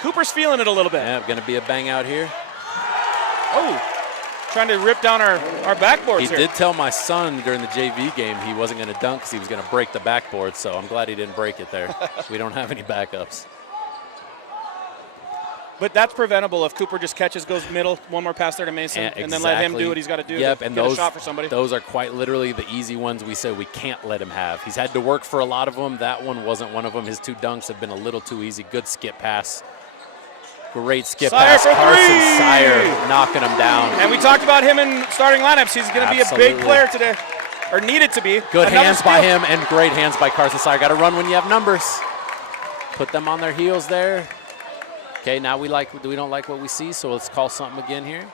Cooper's feeling it a little bit. Yeah, going to be a bang out here. Oh, trying to rip down our backboards He here. did tell my son during the JV game he wasn't going to dunk because he was going to break the backboard, so I'm glad he didn't break it there. We don't have any backups. But that's preventable if Cooper just catches, goes middle, one more pass there to Mason, and then let him do what he's got to do and get those, a shot for somebody. Those are quite literally the easy ones we say we can't let him have. He's had to work for a lot of them. That one wasn't one of them. His two dunks have been a little too easy. Good skip pass. Great skip pass. Carson Sire knocking him down. And we talked about him in starting lineups. He's going to be a big player today, or needed to be. Good hands by him and great hands by Carson Sire. Got to run when you have numbers. Put them on their heels there. Okay, now we don't like what we see, so let's call something again here.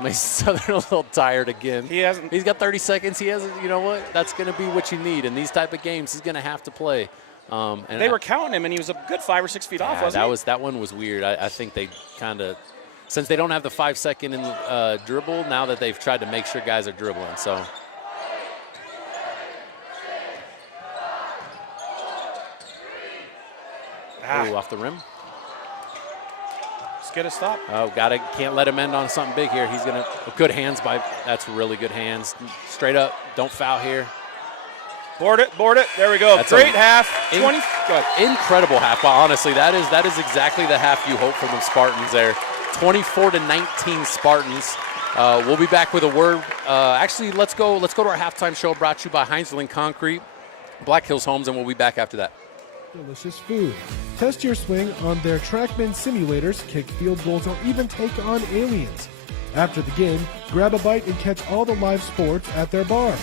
Mason Southern a little tired again. He's got 30 seconds. He hasn't. You know what? That's going to be what you need in these type of games. He's going to have to play. And they were counting him, and he was a good 5 or 6 feet off, wasn't he? That one was weird. I think they kind of, since they don't have the 5-second dribble, now that they've tried to make sure guys are dribbling. So. Ooh, off the rim. Just get a stop. Oh, can't let him end on something big here. He's gonna, good hands that's really good hands. Straight up, don't foul here. Board it. There we go. Great half. 20. Go ahead. Incredible half. Well, honestly, that is exactly the half you hope from the Spartans there. 24-19 Spartans. We'll be back with a word. Actually, let's go to our halftime show brought to you by Heinzling Concrete, Black Hills Homes, and we'll be back after that. Delicious food. Test your swing on their TrackMan simulators, kick field goals, or even take on aliens. After the game, grab a bite and catch all the live sports at their bar.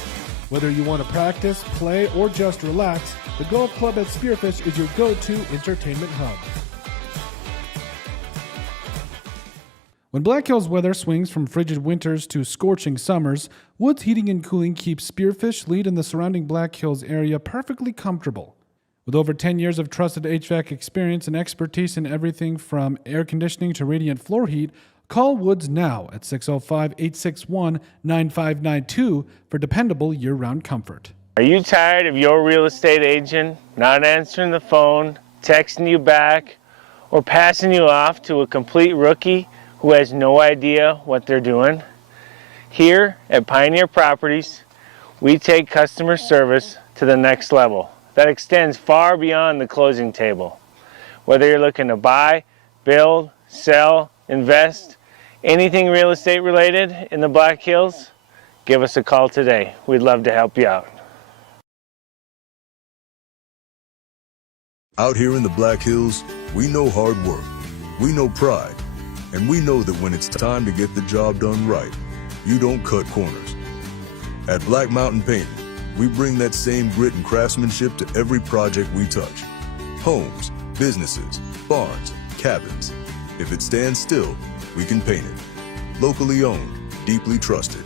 Whether you want to practice, play, or just relax, the Golf Club at Spearfish is your go-to entertainment hub. When Black Hills weather swings from frigid winters to scorching summers, Woods Heating and Cooling keeps Spearfish Lead in the surrounding Black Hills area perfectly comfortable. With over 10 years of trusted HVAC experience and expertise in everything from air conditioning to radiant floor heat, call Woods now at 605-861-9592 for dependable year-round comfort. Are you tired of your real estate agent not answering the phone, texting you back, or passing you off to a complete rookie who has no idea what they're doing? Here at Pioneer Properties, we take customer service to the next level. That extends far beyond the closing table. Whether you're looking to buy, build, sell, invest, anything real estate related in the Black Hills, give us a call today. We'd love to help you out. Out here in the Black Hills, we know hard work, we know pride, and we know that when it's time to get the job done right, you don't cut corners. At Black Mountain Painting, we bring that same grit and craftsmanship to every project we touch. Homes, businesses, barns, cabins. If it stands still, we can paint it. Locally owned, deeply trusted,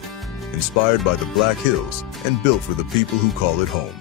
inspired by the Black Hills, and built for the people who call it home.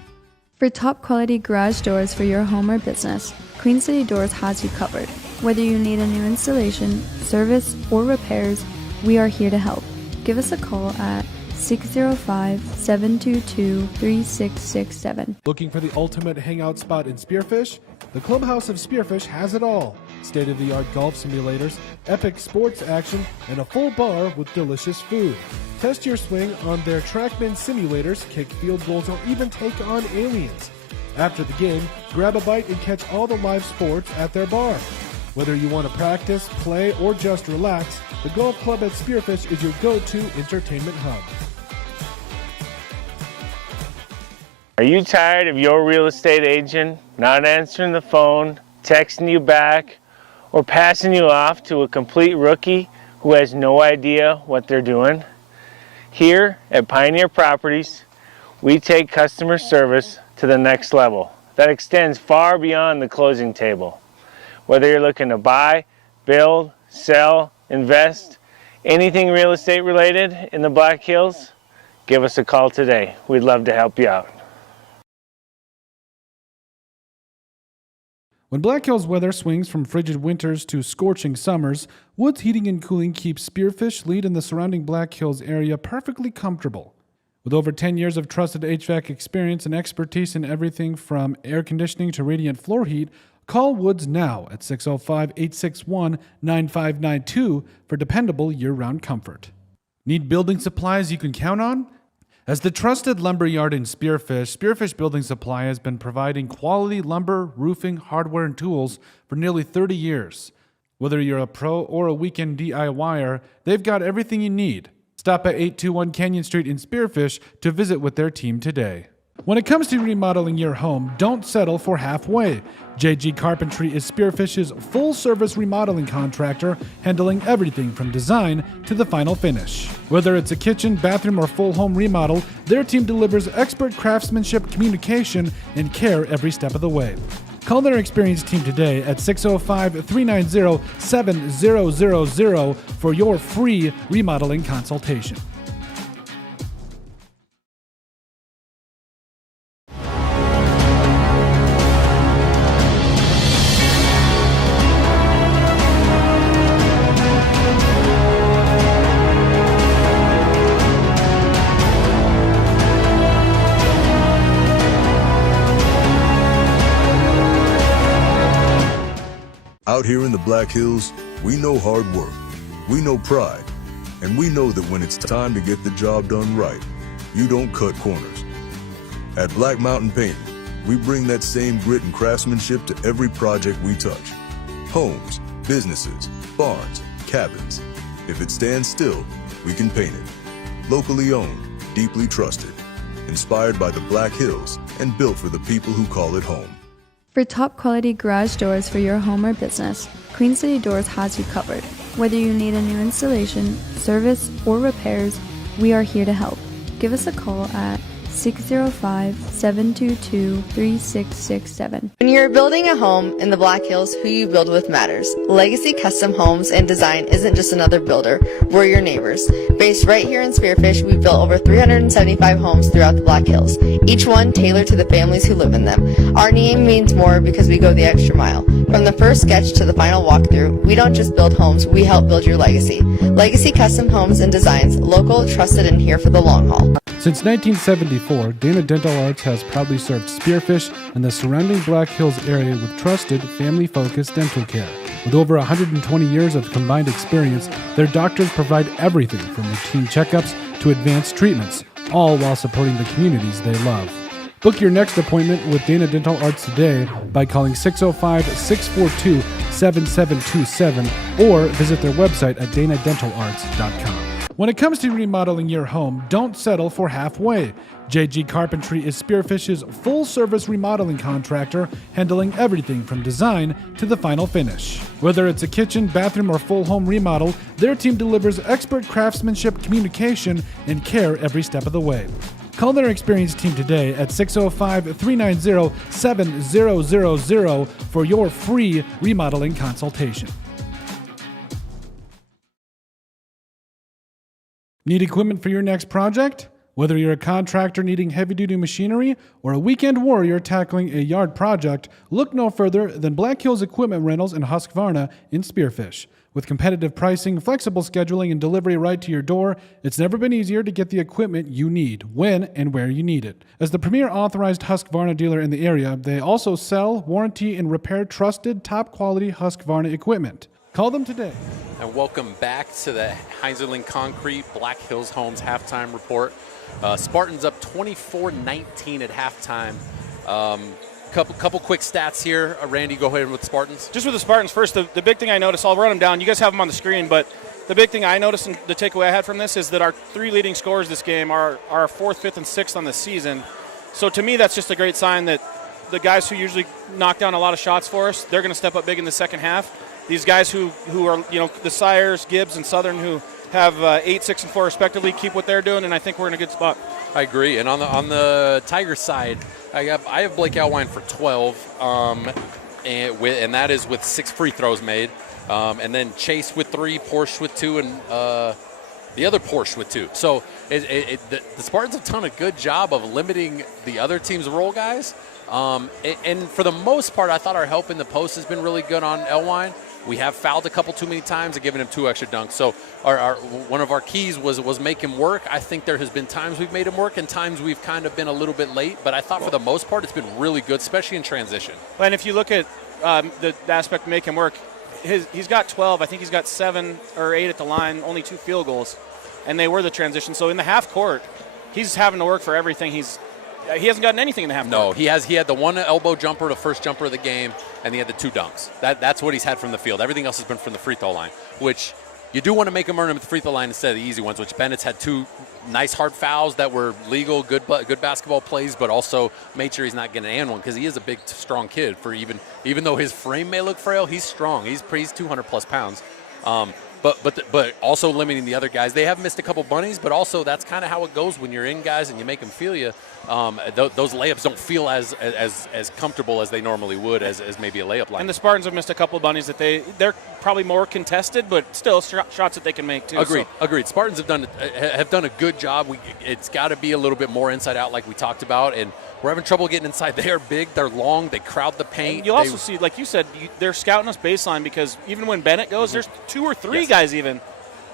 For top quality garage doors for your home or business, Queen City Doors has you covered. Whether you need a new installation, service, or repairs, we are here to help. Give us a call at 605-722-3667. Looking for the ultimate hangout spot in Spearfish? The Clubhouse of Spearfish has it all. State-of-the-art golf simulators, epic sports action, and a full bar with delicious food. Test your swing on their TrackMan simulators, kick field goals, or even take on aliens. After the game, grab a bite and catch all the live sports at their bar. Whether you want to practice, play, or just relax, the golf club at Spearfish is your go-to entertainment hub. Are you tired of your real estate agent not answering the phone, texting you back, or passing you off to a complete rookie who has no idea what they're doing? Here at Pioneer Properties, we take customer service to the next level that extends far beyond the closing table. Whether you're looking to buy, build, sell, invest, anything real estate related in the Black Hills, give us a call today. We'd love to help you out. When Black Hills weather swings from frigid winters to scorching summers, Woods Heating and Cooling keeps Spearfish, Lead, and the surrounding Black Hills area perfectly comfortable. With over 10 years of trusted HVAC experience and expertise in everything from air conditioning to radiant floor heat, call Woods now at 605-861-9592 for dependable year-round comfort. Need building supplies you can count on? As the trusted lumber yard in Spearfish, Spearfish Building Supply has been providing quality lumber, roofing, hardware, and tools for nearly 30 years. Whether you're a pro or a weekend DIYer, they've got everything you need. Stop at 821 Canyon Street in Spearfish to visit with their team today. When it comes to remodeling your home, don't settle for halfway. JG Carpentry is Spearfish's full-service remodeling contractor, handling everything from design to the final finish. Whether it's a kitchen, bathroom, or full home remodel, their team delivers expert craftsmanship, communication, and care every step of the way. Call their experienced team today at 605-390-7000 for your free remodeling consultation. Out here in the Black Hills, we know hard work, we know pride, and we know that when it's time to get the job done right, you don't cut corners. At Black Mountain Painting, we bring that same grit and craftsmanship to every project we touch. Homes, businesses, barns, cabins. If it stands still, we can paint it. Locally owned, deeply trusted, inspired by the Black Hills, and built for the people who call it home. For top quality garage doors for your home or business, Queen City Doors has you covered. Whether you need a new installation, service, or repairs, we are here to help. Give us a call at 605-722-3667. When you're building a home in the Black Hills, who you build with matters. Legacy Custom Homes and Design isn't just another builder, we're your neighbors. Based right here in Spearfish, we've built over 375 homes throughout the Black Hills, each one tailored to the families who live in them. Our name means more because we go the extra mile. From the first sketch to the final walkthrough, we don't just build homes, we help build your legacy. Legacy Custom Homes and Designs, local, trusted, and here for the long haul. Since 1974, Dana Dental Arts has proudly served Spearfish and the surrounding Black Hills area with trusted, family-focused dental care. With over 120 years of combined experience, their doctors provide everything from routine checkups to advanced treatments, all while supporting the communities they love. Book your next appointment with Dana Dental Arts today by calling 605-642-7727 or visit their website at danadentalarts.com. When it comes to remodeling your home, don't settle for halfway. JG Carpentry is Spearfish's full-service remodeling contractor, handling everything from design to the final finish. Whether it's a kitchen, bathroom, or full home remodel, their team delivers expert craftsmanship, communication, and care every step of the way. Call their experienced team today at 605-390-7000 for your free remodeling consultation. Need equipment for your next project? Whether you're a contractor needing heavy-duty machinery or a weekend warrior tackling a yard project, look no further than Black Hills Equipment Rentals in Husqvarna in Spearfish. With competitive pricing, flexible scheduling, and delivery right to your door, it's never been easier to get the equipment you need, when and where you need it. As the premier authorized Husqvarna dealer in the area, they also sell, warranty, and repair trusted, top-quality Husqvarna equipment. Call them today. And welcome back to the Heinzerling Concrete Black Hills Homes halftime report. Spartans up 24-19 at halftime. Couple quick stats here. Randy, go ahead with the Spartans. Just with the Spartans first, the big thing I noticed, I'll run them down. You guys have them on the screen, but the big thing I noticed and the takeaway I had from this is that our 3 leading scorers this game are our 4th, 5th, and 6th on the season. So to me, that's just a great sign that the guys who usually knock down a lot of shots for us, they're going to step up big in the second half. These guys who are, the Sires, Gibbs, and Southern who have 8, 6, and 4 respectively, keep what they're doing, and I think we're in a good spot. I agree. And on the Tigers side, I have Blake Elwine for 12, and that is with 6 free throws made, and then Chase with 3, Porsche with 2, and the other Porsche with 2. So the Spartans have done a good job of limiting the other team's role guys. And for the most part, I thought our help in the post has been really good on Elwine. We have fouled a couple too many times and given him 2 extra dunks. So one of our keys was make him work. I think there has been times we've made him work and times we've kind of been a little bit late. But I thought for the most part it's been really good, especially in transition. And if you look at the aspect of make him work, he's got 12. I think he's got 7 or 8 at the line, only 2 field goals. And they were the transition. So in the half court, he's having to work for everything. He hasn't gotten anything in the half court. No, he had the 1 elbow jumper, the first jumper of the game, and he had the 2 dunks. That's what he's had from the field. Everything else has been from the free throw line, which you do want to make him earn them at the free throw line instead of the easy ones, which Bennett's had 2 nice hard fouls that were legal, good basketball plays, but also made sure he's not getting an and one because he is a big, strong kid. For even though his frame may look frail, he's strong. He's 200-plus pounds. But also limiting the other guys. They have missed a couple bunnies, but also that's kind of how it goes when you're in guys and you make them feel you. Those layups don't feel as comfortable as they normally would as maybe a layup line. And the Spartans have missed a couple of bunnies that they're probably more contested, but still shots that they can make too. Agreed. Spartans have done a good job. It's got to be a little bit more inside out, like we talked about, and we're having trouble getting inside. They are big, they're long, they crowd the paint. And you'll also see, like you said, they're scouting us baseline because even when Bennett goes, there's 2 or 3 guys even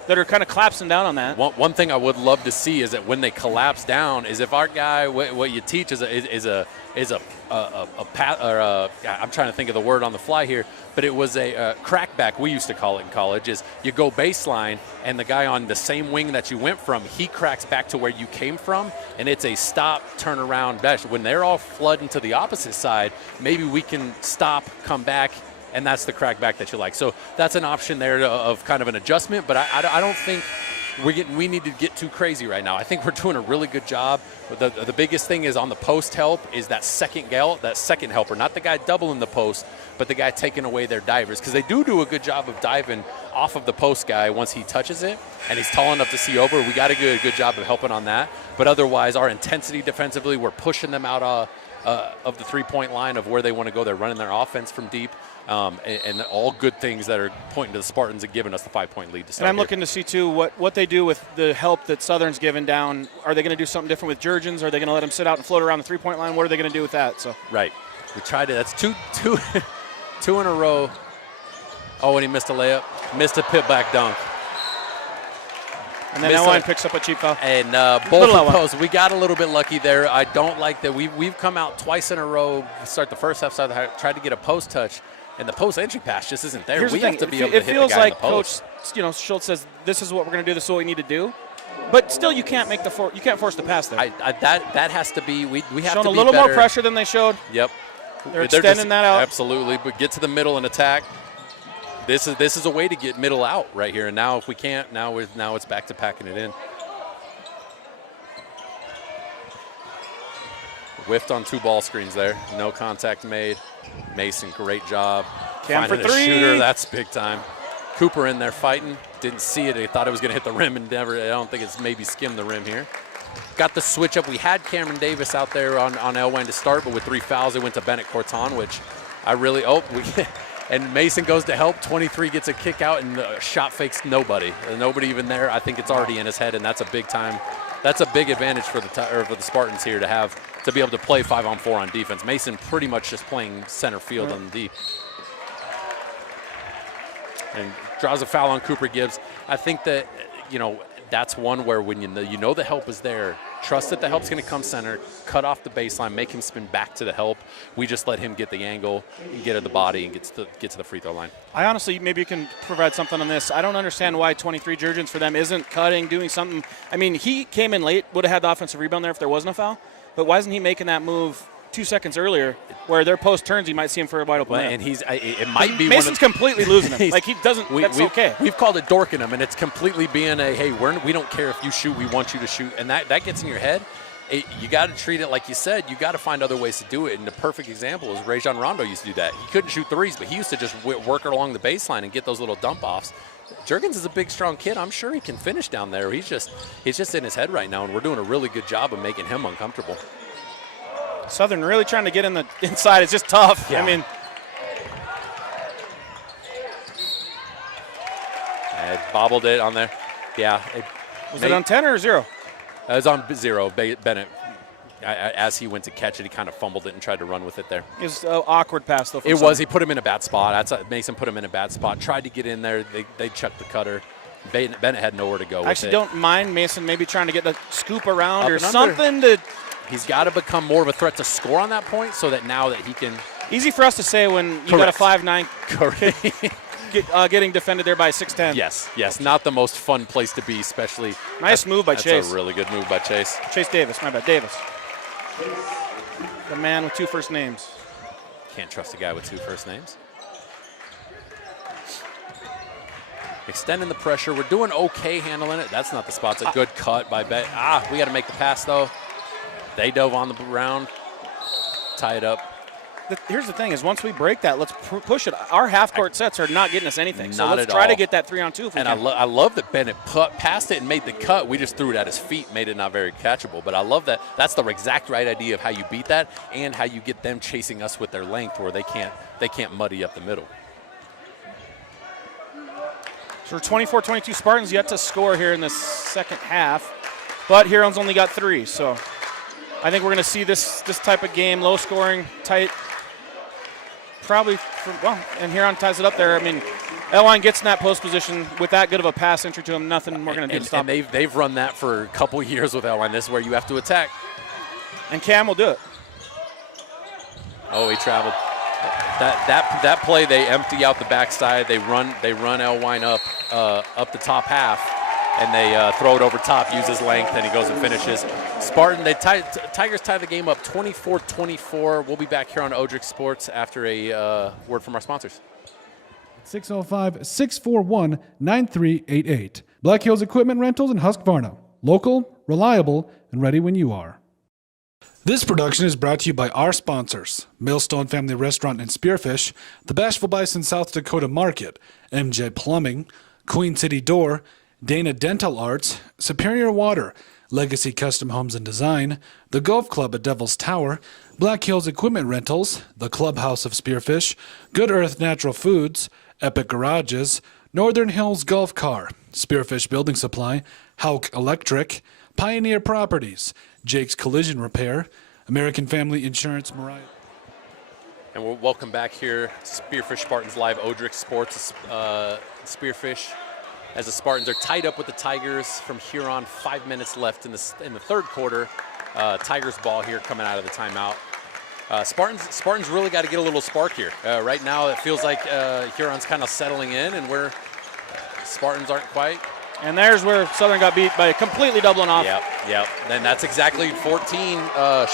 that are kind of collapsing down on that. One thing I would love to see is that when they collapse down, is if our guy, what you teach is a pat, or I'm trying to think of the word on the fly here, but it was a crackback, we used to call it in college, is you go baseline and the guy on the same wing that you went from, he cracks back to where you came from, and it's a stop, turn around, dash. When they're all flooding to the opposite side, maybe we can stop, come back, and that's the crackback that you like. So that's an option there of kind of an adjustment, but I don't think we need to get too crazy right now. I think we're doing a really good job. The biggest thing is on the post help is that second helper, not the guy doubling the post, but the guy taking away their divers, because they do a good job of diving off of the post guy once he touches it, and he's tall enough to see over. We got to do a good job of helping on that. But otherwise, our intensity defensively, we're pushing them out of the three-point line of where they want to go. They're running their offense from deep. And all good things that are pointing to the Spartans and giving us the 5-point lead to start. And I'm looking to see, too, what they do with the help that Southern's given down. Are they going to do something different with Jurgens? Are they going to let him sit out and float around the three-point line? What are they going to do with that? So right. We tried it. That's two in a row. Oh, and he missed a layup. Missed a pit-back dunk. And then Elwine picks up a cheap foul. And both of those, we got a little bit lucky there. I don't like that. We've come out twice in a row, start the first half, tried to get a post touch. And the post entry pass just isn't there. Here's we the have thing. to be able to hit the guy in the post. Coach, Schultz says this is what we're going to do. This is what we need to do. But still, you can't you can't force the pass there. That has to be. We have shown to be a little better. more pressure than they showed. Yep. They're extending that out. Absolutely, but get to the middle and attack. This is a way to get middle out right here. And now if we can't, now it's back to packing it in. Whiffed on 2 ball screens there. No contact made. Mason, great job. Cam for 3. A shooter, that's big time. Cooper in there fighting. Didn't see it. He thought it was going to hit the rim and never. I don't think it's maybe skimmed the rim here. Got the switch up. We had Cameron Davis out there on Elwine to start, but with 3 fouls, it went to Bennett Corton, which I really and Mason goes to help. 23 gets a kick out, and the shot fakes nobody. Nobody even there. I think it's already in his head, and that's a big time. That's a big advantage for the Spartans here to be able to play 5-on-4 on defense. Mason pretty much just playing center field on the deep. And draws a foul on Cooper Gibbs. I think that, that's one where when you know the help is there, trust that the help's going to come center, cut off the baseline, make him spin back to the help. We just let him get the angle, and get to the body, and get to the free throw line. I honestly, maybe you can provide something on this. I don't understand why 23 Jurgens for them isn't cutting, doing something. I mean, he came in late, would have had the offensive rebound there if there wasn't a foul. But why isn't he making that move 2 seconds earlier, where their post turns, you might see him for a wide open. And it might be Mason's completely losing him. Like he doesn't. That's okay. We've called it dorking him, and it's completely being a hey, we don't care if you shoot, we want you to shoot, and that gets in your head. You got to treat it like you said. You got to find other ways to do it. And the perfect example is Rajon Rondo used to do that. He couldn't shoot threes, but he used to just work along the baseline and get those little dump offs. Jurgens is a big, strong kid. I'm sure he can finish down there. He's just in his head right now, and we're doing a really good job of making him uncomfortable. Southern really trying to get in the inside. It's just tough. Yeah. I mean, I bobbled it on there. Yeah. Was it on 10 or 0? It was on 0. Bennett, as he went to catch it, he kind of fumbled it and tried to run with it there. It was an awkward pass, though. It was. He put him in a bad spot. Mason put him in a bad spot. Tried to get in there. They chucked the cutter. Bennett had nowhere to go. I actually don't mind Mason maybe trying to get the scoop around Up or and something to. He's got to become more of a threat to score on that point, so that now that he can. Easy for us to say when you Correct. got a 5'9". Correct. Getting defended there by 6'10". Yes. Not the most fun place to be, especially. Nice move by Chase. That's a really good move by Chase. Chase Davis, my bad. Davis. The man with 2 first names. Can't trust a guy with 2 first names. Extending the pressure. We're doing okay handling it. That's not the spot. It's a good cut by Bet. We got to make the pass, though. They dove on the round. Tie it up. Here's the thing is once we break that, let's push it. Our half-court sets are not getting us anything. So let's try to get that 3-on-2 if we can. I love that Bennett passed it and made the cut. We just threw it at his feet, made it not very catchable. But I love that. That's the exact right idea of how you beat that and how you get them chasing us with their length where they can't muddy up the middle. So 24-22 Spartans yet to score here in the second half. But Huron's only got 3, so I think we're going to see this type of game, low scoring, tight. Probably, and Huron ties it up there. I mean, Elwine gets in that post position with that good of a pass entry to him. Nothing we're going to do to stop him. And they've run that for a couple years with Elwine. This is where you have to attack. And Cam will do it. Oh, he traveled. That play, they empty out the backside. They run Elwine up the top half. And they throw it over top, use his length, and he goes and finishes. Spartan, Tigers tie the game up 24-24. We'll be back here on Odrick Sports after a word from our sponsors. 605-641-9388. Black Hills Equipment Rentals in Husqvarna. Local, reliable, and ready when you are. This production is brought to you by our sponsors: Millstone Family Restaurant in Spearfish, the Bashful Bison South Dakota Market, MJ Plumbing, Queen City Door, Dana Dental Arts, Superior Water, Legacy Custom Homes and Design, the Golf Club at Devil's Tower, Black Hills Equipment Rentals, the Clubhouse of Spearfish, Good Earth Natural Foods, Epic Garages, Northern Hills Golf Car, Spearfish Building Supply, Hauk Electric, Pioneer Properties, Jake's Collision Repair, American Family Insurance, Mariah. And we're welcome back here, Spearfish Spartans Live, Odrick Sports, Spearfish. As the Spartans are tied up with the Tigers from Huron, 5 minutes left in the third quarter. Tigers ball here coming out of the timeout. Spartans really got to get a little spark here. Right now it feels like Huron's kind of settling in, and Spartans aren't quite. And there's where Southern got beat by completely doubling off. Yep. Then that's exactly 14.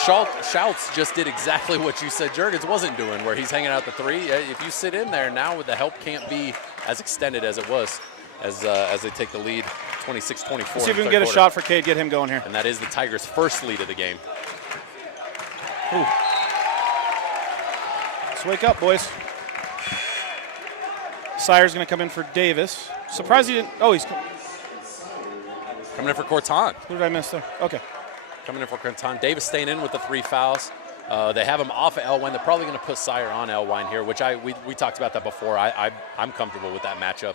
Schultz just did exactly what you said Jurgens wasn't doing, where he's hanging out the 3. If you sit in there now, the help can't be as extended as it was. As they take the lead, 26-24. Let's see if we can get a shot for Cade, get him going here. And that is the Tigers' first lead of the game. Ooh. Let's wake up, boys. Sire's going to come in for Davis. Surprised he didn't. Oh, he's coming in for Corton. Who did I miss there? Okay. Coming in for Corton. Davis staying in with the 3 fouls. They have him off of Elwine. They're probably going to put Sire on Elwine here, which we talked about that before. I'm comfortable with that matchup.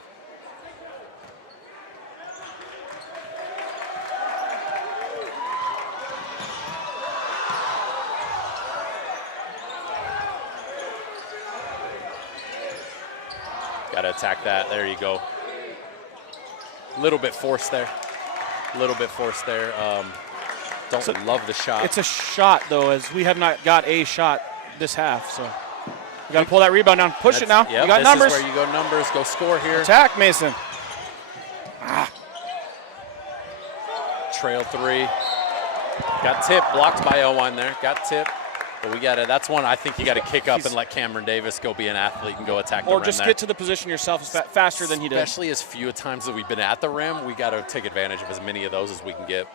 Got to attack that. There you go. A little bit forced there. Don't love the shot. It's a shot, though, as we have not got a shot this half. So we got to pull that rebound down. Push it now. Yep, you got numbers. This is where you go numbers. Go score here. Attack, Mason. Trail 3. Got tipped. Blocked by Elwine there. Got tipped. But we got to, that's one I think you got to kick up and let Cameron Davis go be an athlete and go attack the rim. Or just get to the position yourself faster than he did. Especially as few times that we've been at the rim, we got to take advantage of as many of those as we can get.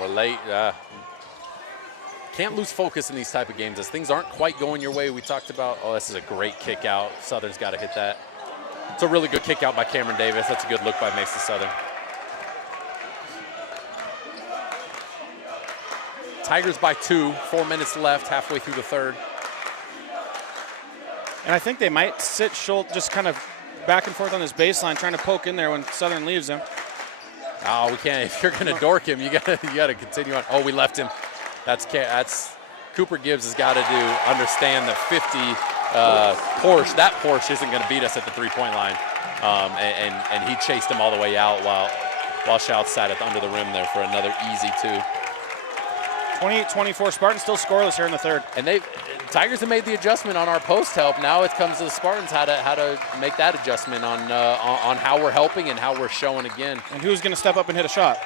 We're late. Can't lose focus in these type of games as things aren't quite going your way. We talked about, oh, this is a great kick out. Southern's got to hit that. It's a really good kick out by Cameron Davis. That's a good look by Mason Southern. Tigers by 2, 4 minutes left, halfway through the third. And I think they might sit Schultz just kind of back and forth on his baseline, trying to poke in there when Southern leaves him. Oh, we can't. If you're going to dork him, you got to continue on. Oh, we left him. That's Cooper Gibbs has got to understand that 50 Porsche isn't going to beat us at the three-point line, and he chased him all the way out while Schultz sat under the rim there for another easy 2. 28-24. Spartans still scoreless here in the third. And Tigers have made the adjustment on our post help. Now it comes to the Spartans how to make that adjustment on how we're helping and how we're showing again. And who's going to step up and hit a shot?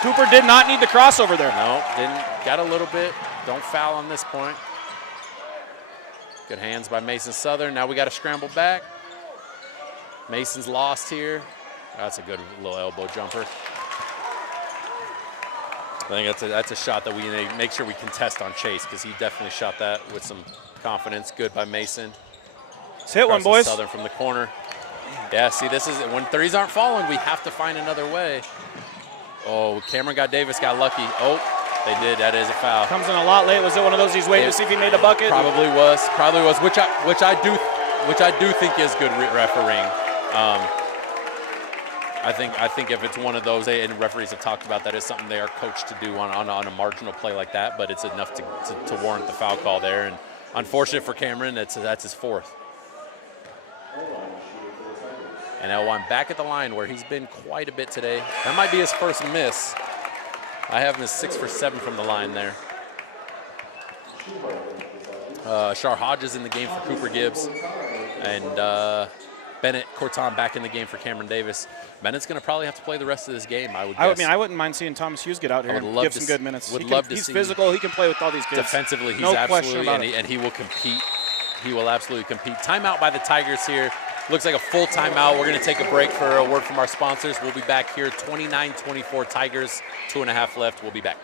Cooper did not need the crossover there. No, didn't. Got a little bit. Don't foul on this point. Good hands by Mason Southern. Now we got to scramble back. Mason's lost here. That's a good little elbow jumper. I think that's a shot that we make sure we contest on Chase because he definitely shot that with some confidence. Good by Mason. Let's hit one, boys. Southern from the corner. Yeah, see, this is when threes aren't falling, we have to find another way. Oh, Cameron Davis got lucky. Oh, they did. That is a foul. Comes in a lot late. Was it one of those he's waiting to see if he made a bucket? Probably was. Which I do think is good refereeing. I think if it's one of those, and referees have talked about that, is something they are coached to do on a marginal play like that, but it's enough to warrant the foul call there. And unfortunate for Cameron, that's his 4th. And Elwine back at the line where he's been quite a bit today. That might be his first miss. I have him as 6 for 7 from the line there. Shar Hodges in the game for Cooper Gibbs. And Bennett Corton back in the game for Cameron Davis. Bennett's going to probably have to play the rest of this game, I would guess. I wouldn't mind seeing Thomas Hughes get out here and give some good minutes. He's physical. He can play with all these kids. Defensively, he's no absolutely, and he will compete. He will absolutely compete. Timeout by the Tigers here. Looks like a full timeout. We're going to take a break for a word from our sponsors. We'll be back here. 29-24 Tigers, 2.5 left. We'll be back.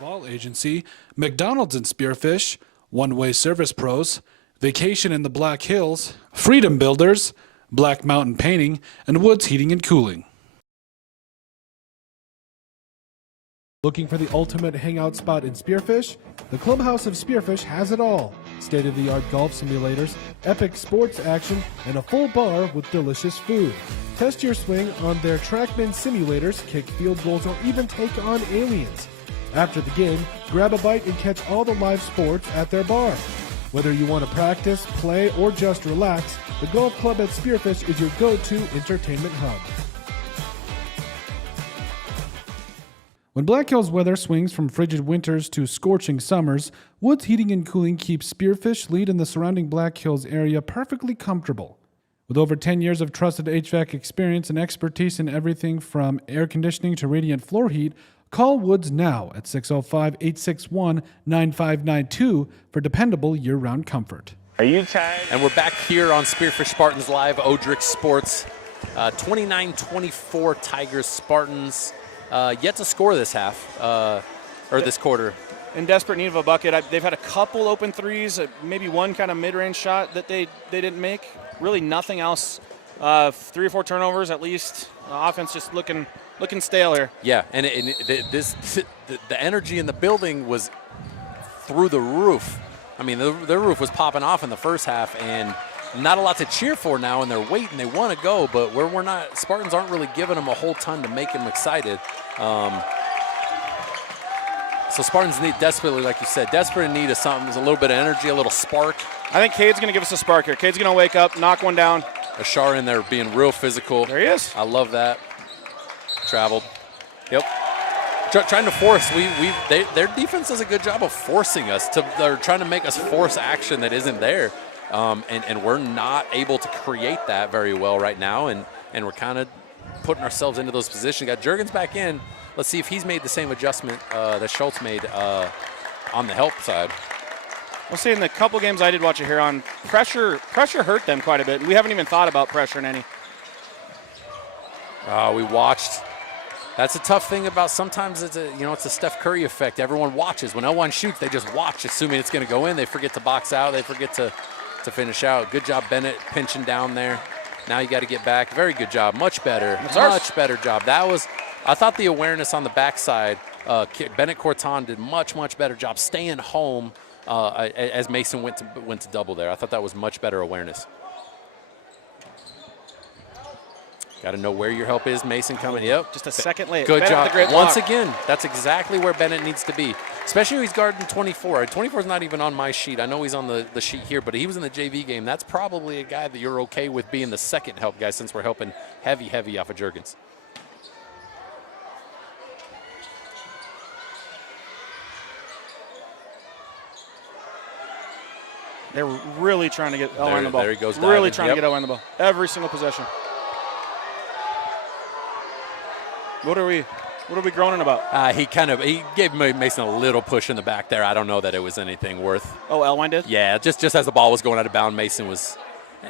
Ball Agency, McDonald's and Spearfish, One Way Service Pros, Vacation in the Black Hills, Freedom Builders, Black Mountain Painting, and Woods Heating and Cooling. Looking for the ultimate hangout spot in Spearfish? The Clubhouse of Spearfish has it all. State-of-the-art golf simulators, epic sports action, and a full bar with delicious food. Test your swing on their TrackMan simulators, kick field goals, or even take on aliens. After the game, grab a bite and catch all the live sports at their bar. Whether you want to practice, play, or just relax, the Golf Club at Spearfish is your go-to entertainment hub. When Black Hills weather swings from frigid winters to scorching summers, Woods Heating and Cooling keeps Spearfish, Lead, and the surrounding Black Hills area perfectly comfortable. With over 10 years of trusted HVAC experience and expertise in everything from air conditioning to radiant floor heat, call Woods now at 605-861-9592 for dependable year-round comfort. Are you tired? And we're back here on Spearfish Spartans Live, Odrick Sports. 29-24 Tigers Spartans. Yet to score this half, or this quarter. In desperate need of a bucket. They've had a couple open threes, maybe one kind of mid-range shot that they didn't make. Really nothing else. 3 or 4 turnovers at least. Offense just looking stale here. Yeah, and the energy in the building was through the roof. I mean, their roof was popping off in the first half, and not a lot to cheer for now, and they're waiting. They want to go, but we're not. Spartans aren't really giving them a whole ton to make them excited. So Spartans need desperately, like you said, desperate in need of something. There's a little bit of energy, a little spark. I think Cade's going to give us a spark here. Cade's going to wake up, knock one down. Ashar in there being real physical. There he is. I love that. Traveled. Yep. Trying to force. Their defense does a good job of forcing us. They're trying to make us force action that isn't there. And we're not able to create that very well right now, and we're kind of putting ourselves into those positions. Got Juergens back in. Let's see if he's made the same adjustment that Schultz made on the help side. We'll see in the couple games I did watch it here on pressure hurt them quite a bit. We haven't even thought about pressure in any. We watched. That's a tough thing about sometimes it's a Steph Curry effect. Everyone watches. When L1 shoots, they just watch, assuming it's going to go in. They forget to box out. They forget to finish out. Good job, Bennett, pinching down there. Now you got to get back. Very good job. Much better. Much better job. I thought the awareness on the backside, Bennett Corton did much better job staying home as Mason went to double there. I thought that was much better awareness. Got to know where your help is. Mason coming. Yep. Just a second late. Good Bennett job. Once again, that's exactly where Bennett needs to be, especially when he's guarding 24. 24 is not even on my sheet. I know he's on the sheet here, but he was in the JV game. That's probably a guy that you're okay with being the second help guy since we're helping heavy off of Juergens. They're really trying to get L1 the ball. There he goes. Really trying to get L1 the ball. Every single possession. What are we groaning about? He gave Mason a little push in the back there. I don't know that it was anything worth. Oh, Elwine did? Yeah, just as the ball was going out of bounds, Mason was.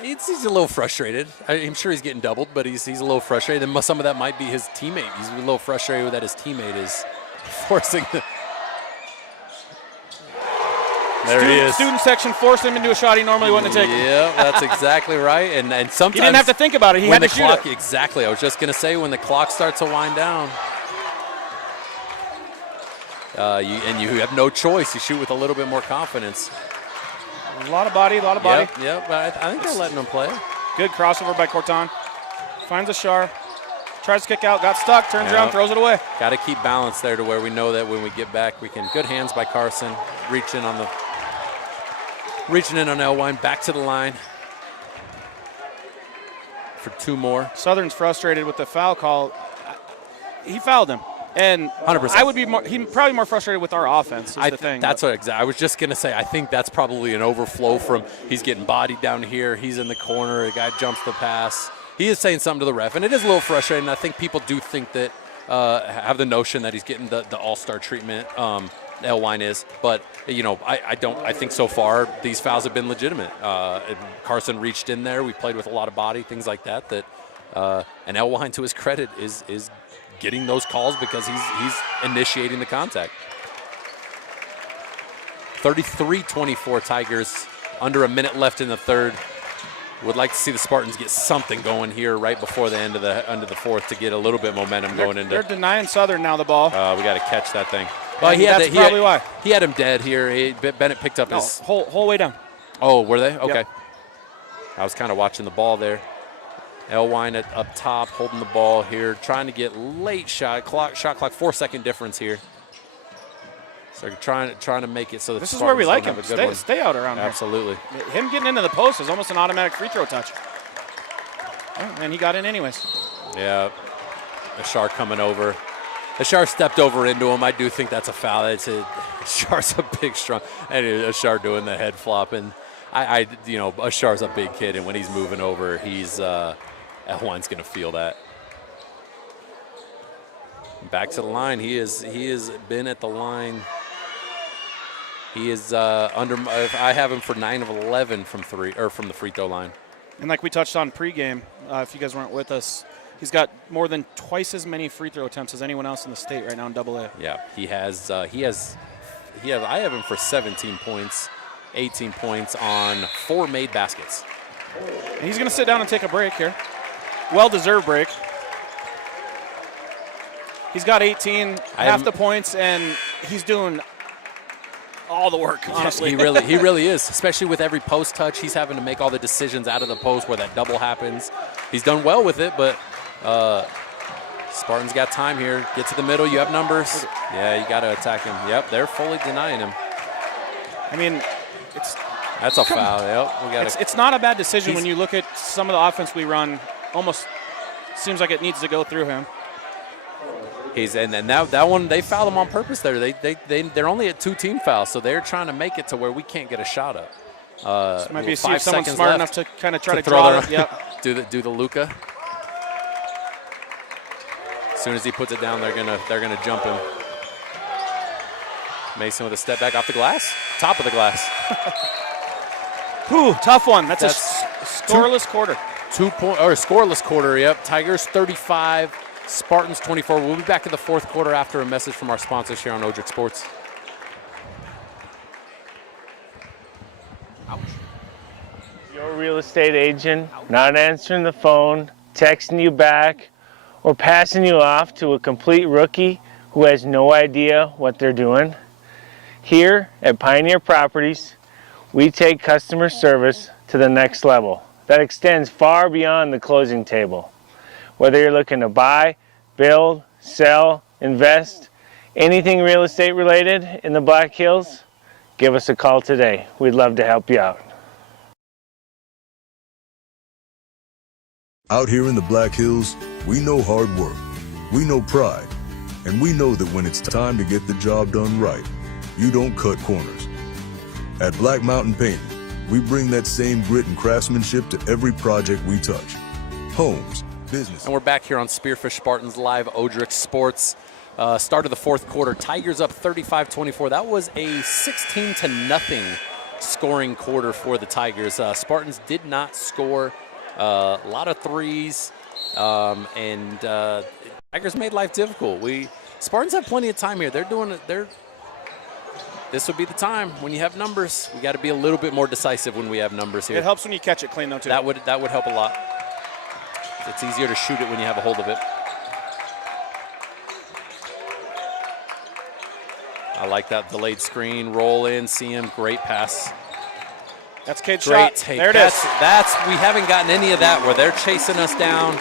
He's a little frustrated. I'm sure he's getting doubled, but he's a little frustrated. And some of that might be his teammate. He's a little frustrated that his teammate is forcing the. There he is. Student section forced him into a shot he normally wouldn't have taken. Yeah, that's exactly right. And sometimes he didn't have to think about it. He had to shoot it. Exactly. I was just going to say, when the clock starts to wind down, you have no choice. You shoot with a little bit more confidence. A lot of body. Yep. But I think they're letting him play. Good crossover by Corton. Finds a Shar. Tries to kick out. Got stuck. Turns around. Throws it away. Got to keep balance there to where we know that when we get back, we can. Good hands by Carson. Reaching in on Elwine, back to the line for two more. Southern's frustrated with the foul call. He fouled him, and 100%. I would be probably more frustrated with our offense. Is the thing. That's what I was just gonna say. I think that's probably an overflow from he's getting bodied down here. He's in the corner. A guy jumps the pass. He is saying something to the ref, and it is a little frustrating. I think people do think that have the notion that he's getting the all-star treatment. Elwine is, but I don't. I think so far these fouls have been legitimate. Carson reached in there. We played with a lot of body, things like that. And Elwine, to his credit, is getting those calls because he's initiating the contact. 33-24 Tigers. Under a minute left in the third. Would like to see the Spartans get something going here right before the end of the fourth to get a little bit momentum going into. They're denying Southern now the ball. We got to catch that thing. Well, that's probably why. He had him dead here. Bennett picked up his whole way down. Oh, were they? Okay. Yep. I was kind of watching the ball there. Elwine up top, holding the ball here, trying to get late shot clock, 4-second difference here. So trying to make it so that this is where we like him. Stay out around here. Absolutely. Him getting into the post is almost an automatic free throw touch. Oh, and he got in anyways. Yeah. Ashar coming over. Ashar stepped over into him. I do think that's a foul. Ashar's a big, strong, and Ashar doing the head flop. And Ashar's a big kid, and when he's moving over, Elwine's going to feel that. Back to the line. He has been at the line. He is I have him for 9 of 11 from the free throw line. And like we touched on pregame, if you guys weren't with us, he's got more than twice as many free throw attempts as anyone else in the state right now in AA. Yeah, he has. I have him for 17 points, 18 points on 4 made baskets. And he's going to sit down and take a break here. Well-deserved break. He's got 18, half the points, and he's doing all the work, honestly. He really is, especially with every post touch. He's having to make all the decisions out of the post where that double happens. He's done well with it, but Spartans got time here. Get to the middle. You have numbers. Yeah, you got to attack him. Yep, they're fully denying him. I mean, that's a foul. Yep, it's not a bad decision when you look at some of the offense we run. Almost seems like it needs to go through him. And that one, they fouled him on purpose there. They're only at 2 team fouls, so they're trying to make it to where we can't get a shot up. This might be see if someone's smart enough to kind of try to draw it. Yep. Do the Luka. As soon as he puts it down, they're gonna jump him. Mason with a step back off the glass, top of the glass. Whew, tough one. That's a scoreless quarter. Scoreless quarter. Yep. Tigers 35, Spartans 24. We'll be back in the fourth quarter after a message from our sponsors here on Odrick Sports. Your real estate agent not answering the phone, texting you back, or passing you off to a complete rookie who has no idea what they're doing? Here at Pioneer Properties, we take customer service to the next level that extends far beyond the closing table. Whether you're looking to buy, build, sell, invest, anything real estate related in the Black Hills, give us a call today. We'd love to help you out. Out here in the Black Hills, we know hard work, we know pride, and we know that when it's time to get the job done right, you don't cut corners. At Black Mountain Painting, we bring that same grit and craftsmanship to every project we touch. Homes, business. And we're back here on Spearfish Spartans Live, Odrick Sports. Start of the fourth quarter, Tigers up 35-24. That was a 16-0 scoring quarter for the Tigers. Spartans did not score. A lot of threes, and Tigers made life difficult. Spartans have plenty of time here. They're doing it. This would be the time when you have numbers. We got to be a little bit more decisive when we have numbers here. It helps when you catch it clean, though, too. That would help a lot. It's easier to shoot it when you have a hold of it. I like that delayed screen, roll in, see him, great pass. That's Cade's Great shot. take. There it is. We haven't gotten any of that where they're chasing us down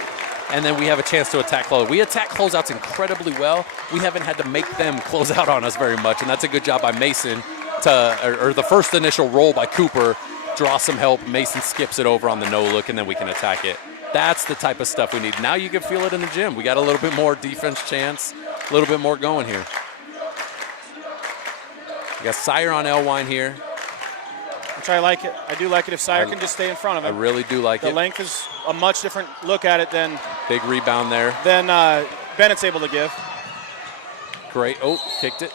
and then we have a chance to attack close. We attack closeouts incredibly well. We haven't had to make them close out on us very much, and that's a good job by Mason or the first initial roll by Cooper, draw some help. Mason skips it over on the no look, and then we can attack it. That's the type of stuff we need. Now you can feel it in the gym. We got a little bit more defense chance, a little bit more going here. We got Sire on Elwine here. Which I like it. I do like it if Sire can just stay in front of him. I really do like it. The length is a much different look at it than big rebound there. Than Bennett's able to give. Great. Oh, kicked it.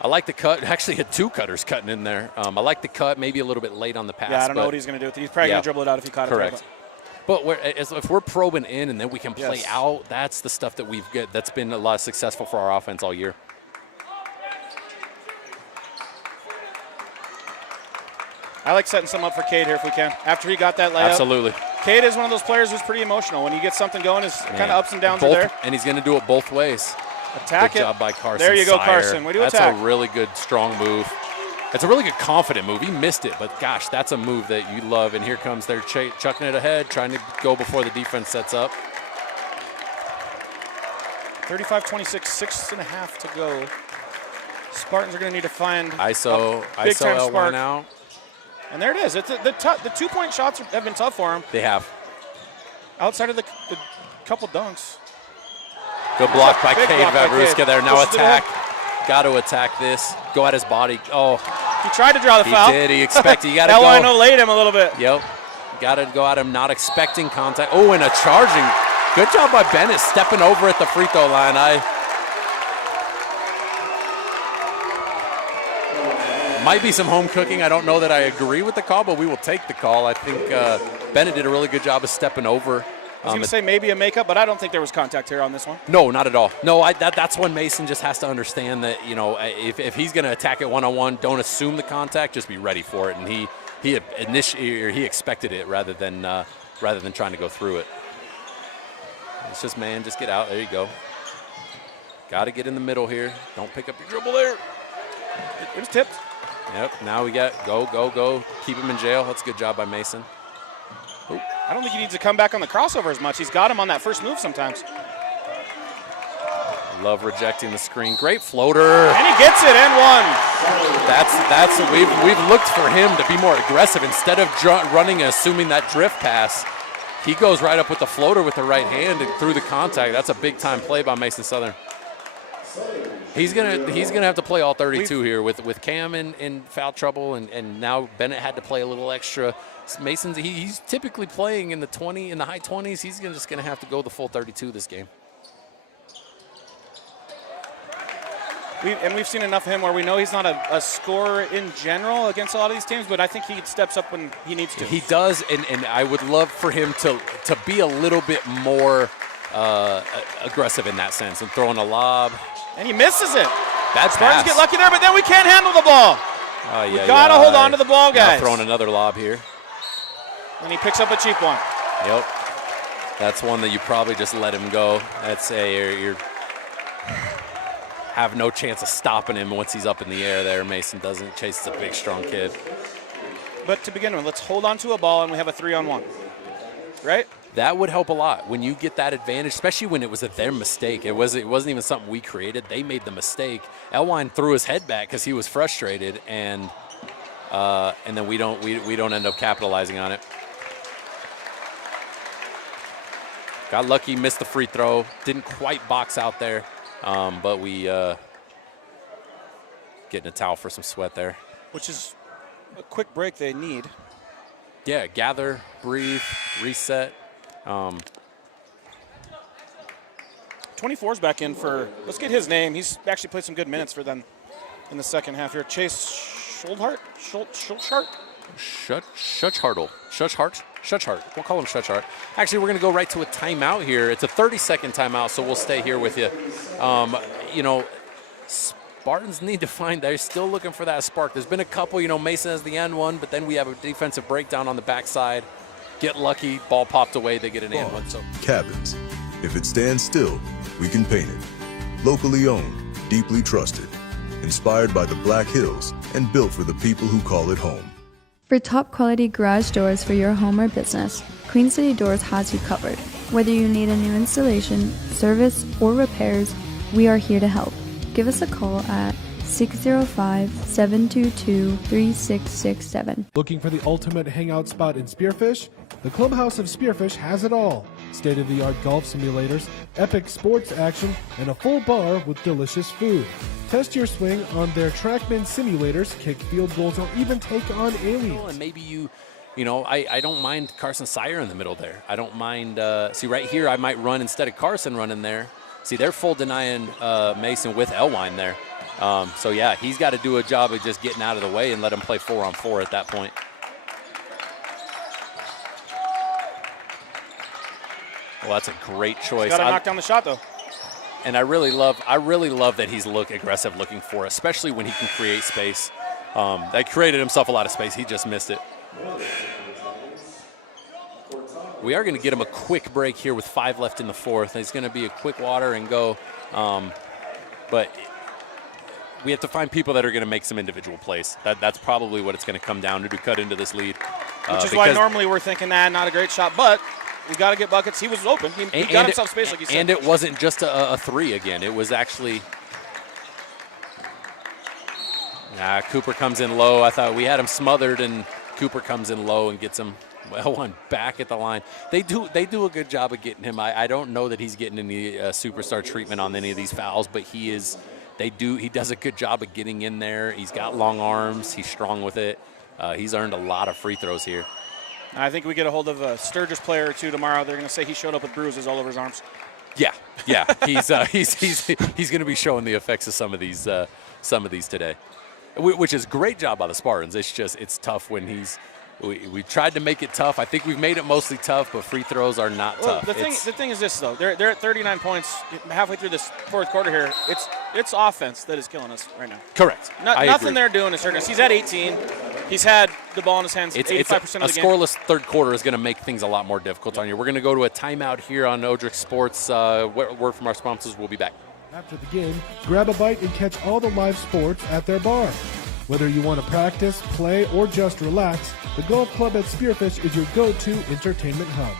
I like the cut. Actually had two cutters cutting in there. I like the cut, maybe a little bit late on the pass. Yeah, I don't know what he's going to do with it. He's probably going to dribble it out if he caught it. Correct. But if we're probing in and then we can play out, that's the stuff that that's been a lot successful for our offense all year. I like setting some up for Cade here if we can. After he got that layup. Absolutely. Cade is one of those players who's pretty emotional. When he gets something going, his kind of ups and downs are there. And he's going to do it both ways. Attack good it. job by Carson. There you go, Sire. Carson. We do that's attack. A really good, strong move. It's a really good, confident move. He missed it, but gosh, that's a move that you love. And here comes they're chucking it ahead, trying to go before the defense sets up. 35-26, 6.5 to go. Spartans are going to need to find ISO spark. out. And there it is. It's the two-point shots have been tough for him. They have. Outside of the couple dunks. Good block by Cade Vavruska there. Now attack. Got to attack this. Go at his body. Oh. He tried to draw the foul. He did. He expected. You got to go. Elwine laid him a little bit. Yep. Got to go at him not expecting contact. Oh, and a charging. Good job by Bennett stepping over at the free throw line. Might be some home cooking. I don't know that I agree with the call, but we will take the call. I think Bennett did a really good job of stepping over. I was going to say maybe a makeup, but I don't think there was contact here on this one. No, not at all. No, that's when Mason just has to understand that, if he's going to attack it one-on-one, don't assume the contact, just be ready for it. And he expected it rather than trying to go through it. It's just, man, just get out. There you go. Got to get in the middle here. Don't pick up your dribble there. It was tipped. Yep, now we got go. Keep him in jail. That's a good job by Mason. Oop. I don't think he needs to come back on the crossover as much. He's got him on that first move sometimes. Love rejecting the screen. Great floater. And he gets it and one. That's we've looked for him to be more aggressive instead of running and assuming that drift pass. He goes right up with the floater with the right hand and through the contact. That's a big time play by Mason Southern. He's gonna have to play all 32 here with Cam in foul trouble, and now Bennett had to play a little extra. Mason's he's typically playing in the high 20s. He's just gonna have to go the full 32 this game. We've seen enough of him where we know he's not a scorer in general against a lot of these teams, but I think he steps up when he needs to. He does, and I would love for him to be a little bit more aggressive in that sense and throwing a lob. And he misses it. That's Spartans get lucky there, but then we can't handle the ball. We gotta hold on to the ball, guys. Now throwing another lob here. And he picks up a cheap one. Yep. That's one that you probably just let him go. That's you have no chance of stopping him once he's up in the air there. Mason doesn't. Chase is a big, strong kid. But to begin with, let's hold on to a ball and we have a 3-on-1. Right? That would help a lot when you get that advantage, especially when it was their mistake. It wasn't even something we created. They made the mistake. Elwine threw his head back because he was frustrated, and then we don't end up capitalizing on it. Got lucky, missed the free throw, didn't quite box out there, but we getting a towel for some sweat there. Which is a quick break they need. Yeah, gather, breathe, reset. 24's back in for, let's get his name. He's actually played some good minutes for them in the second half here. Chase Schulhart? Schuchart. We'll call him Schuchart. Actually, we're going to go right to a timeout here. It's a 30-second timeout, so we'll stay here with you. Spartans need to find, they're still looking for that spark. There's been a couple, Mason has the end one, but then we have a defensive breakdown on the backside. Get lucky, ball popped away, they get an and one. So Cabins. If it stands still, we can paint it. Locally owned, deeply trusted. Inspired by the Black Hills and built for the people who call it home. For top quality garage doors for your home or business, Queen City Doors has you covered. Whether you need a new installation, service, or repairs, we are here to help. Give us a call at 605-722-3667. Looking for the ultimate hangout spot in Spearfish? The Clubhouse of Spearfish has it all. State-of-the-art golf simulators, epic sports action, and a full bar with delicious food. Test your swing on their TrackMan simulators, kick field goals, or even take on aliens. And maybe I don't mind Carson Sire in the middle there. I don't mind, see right here, I might run instead of Carson running there. See, they're full denying Mason with Elwine there. So yeah, he's got to do a job of just getting out of the way and let him play 4-on-4 at that point. Well, that's a great choice. Got to knock down the shot though. And I really love that he's aggressive looking for it, especially when he can create space. That created himself a lot of space. He just missed it. We are going to get him a quick break here with 5 left in the fourth. It's going to be a quick water and go. But we have to find people that are going to make some individual plays. That's probably what it's going to come down to cut into this lead. Which is why normally we're thinking, not a great shot, but we got to get buckets. He was open. He got himself space, like you said. And it wasn't just a three again. It was actually. Cooper comes in low. I thought we had him smothered, and Cooper comes in low and gets him one back at the line. They do a good job of getting him. I don't know that he's getting any superstar treatment on any of these fouls, but he is. He does a good job of getting in there. He's got long arms. He's strong with it. He's earned a lot of free throws here. I think we get a hold of a Sturgis player or two tomorrow. They're going to say he showed up with bruises all over his arms. Yeah. He's going to be showing the effects of some of these today, which is a great job by the Spartans. It's tough when we tried to make it tough. I think we've made it mostly tough, but free throws are not tough. The thing is this though. They're at 39 points halfway through this fourth quarter here. It's offense that is killing us right now. Correct. Nothing they're doing is hurting us. He's at 18. He's had the ball in his hands 85% of the game. A scoreless third quarter is going to make things a lot more difficult on you. We're going to go to a timeout here on Odrick Sports. Word from our sponsors. We'll be back. After the game, grab a bite and catch all the live sports at their bar. Whether you want to practice, play, or just relax, the Golf Club at Spearfish is your go-to entertainment hub.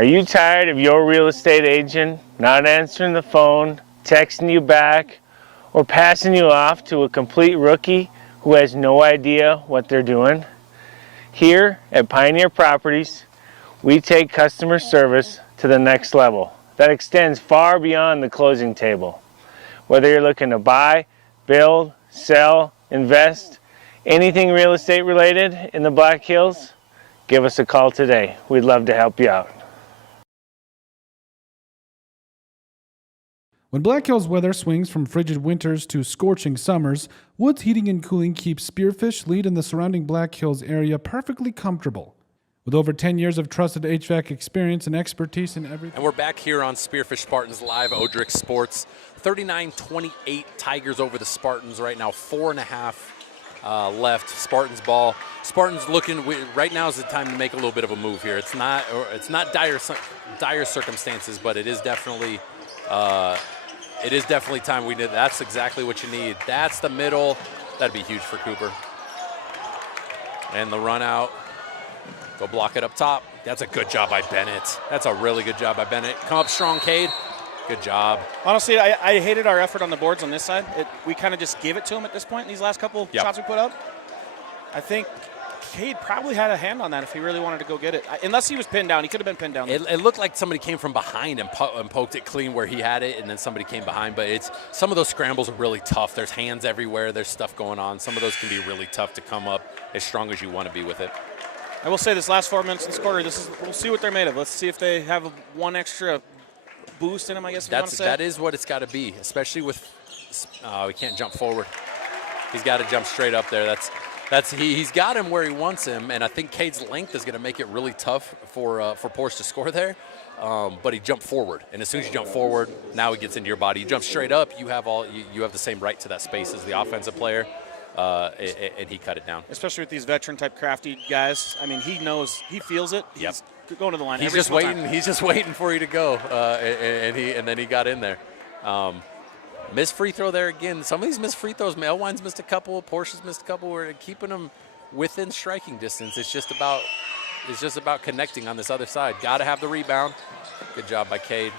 Are you tired of your real estate agent not answering the phone, texting you back, or passing you off to a complete rookie who has no idea what they're doing? Here at Pioneer Properties, we take customer service to the next level that extends far beyond the closing table. Whether you're looking to buy, build, sell, invest, anything real estate related in the Black Hills, give us a call today. We'd love to help you out. When Black Hills weather swings from frigid winters to scorching summers, Woods Heating and Cooling keeps Spearfish, Lead, and the surrounding Black Hills area perfectly comfortable. With over 10 years of trusted HVAC experience and expertise in everything. And we're back here on Spearfish Spartans Live, Odrick Sports. 39-28 Tigers over the Spartans right now, 4.5 left. Spartans ball. Spartans looking, right now is the time to make a little bit of a move here. It's not dire circumstances, but it is definitely time we did. That's exactly what you need. That's the middle. That'd be huge for Cooper. And the run out. Go block it up top. That's a good job by Bennett. That's a really good job by Bennett. Come up strong, Cade. Good job. Honestly, I hated our effort on the boards on this side. We kind of just gave it to him at this point in these last couple shots we put up. I think Cade probably had a hand on that if he really wanted to go get it. Unless he was pinned down. He could have been pinned down. It looked like somebody came from behind and poked it clean where he had it, and then somebody came behind. But some of those scrambles are really tough. There's hands everywhere. There's stuff going on. Some of those can be really tough to come up as strong as you want to be with it. I will say this last 4 minutes in this quarter, we'll see what they're made of. Let's see if they have one extra boost in them, I guess you want to say. That is what it's got to be, especially with he can't jump forward. He's got to jump straight up there. He's got him where he wants him, and I think Cade's length is going to make it really tough for Porsche to score there. But he jumped forward, and as soon as you jump forward, now he gets into your body. You jump straight up, you have the same right to that space as the offensive player. And he cut it down. Especially with these veteran-type crafty guys. I mean, he knows, he feels it. He's going to the line. He's just waiting. He's just waiting for you to go, and then he got in there. Missed free throw there again. Some of these missed free throws. Elwine's missed a couple. Porsche's missed a couple. We're keeping them within striking distance. It's just about connecting on this other side. Got to have the rebound. Good job by Cade.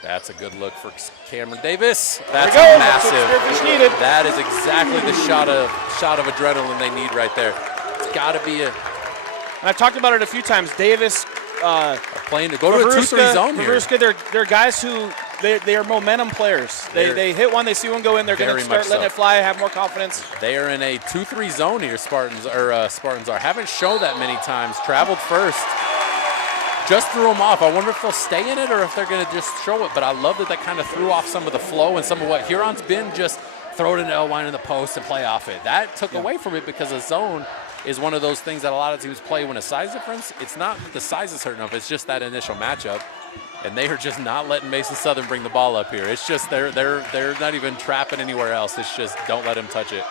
That's a good look for Cameron Davis. That's massive. That is exactly the shot of adrenaline they need right there. It's got to be a. And I've talked about it a few times. Davis, playing to go to a 2-3 zone here. They're guys who they are momentum players. They hit one, they see one go in, they're going to start letting it fly, have more confidence. They are in a 2-3 zone here. Spartans are. Haven't shown that many times. Traveled first. Just threw them off. I wonder if they'll stay in it or if they're going to just show it. But I love that kind of threw off some of the flow and some of what Huron's been, just throw it into Elwine in the post and play off it. That took away from it because a zone is one of those things that a lot of teams play when a size difference. It's not that the size is hurting enough. It's just that initial matchup. And they are just not letting Mason Southern bring the ball up here. It's just they're not even trapping anywhere else. It's just don't let him touch it.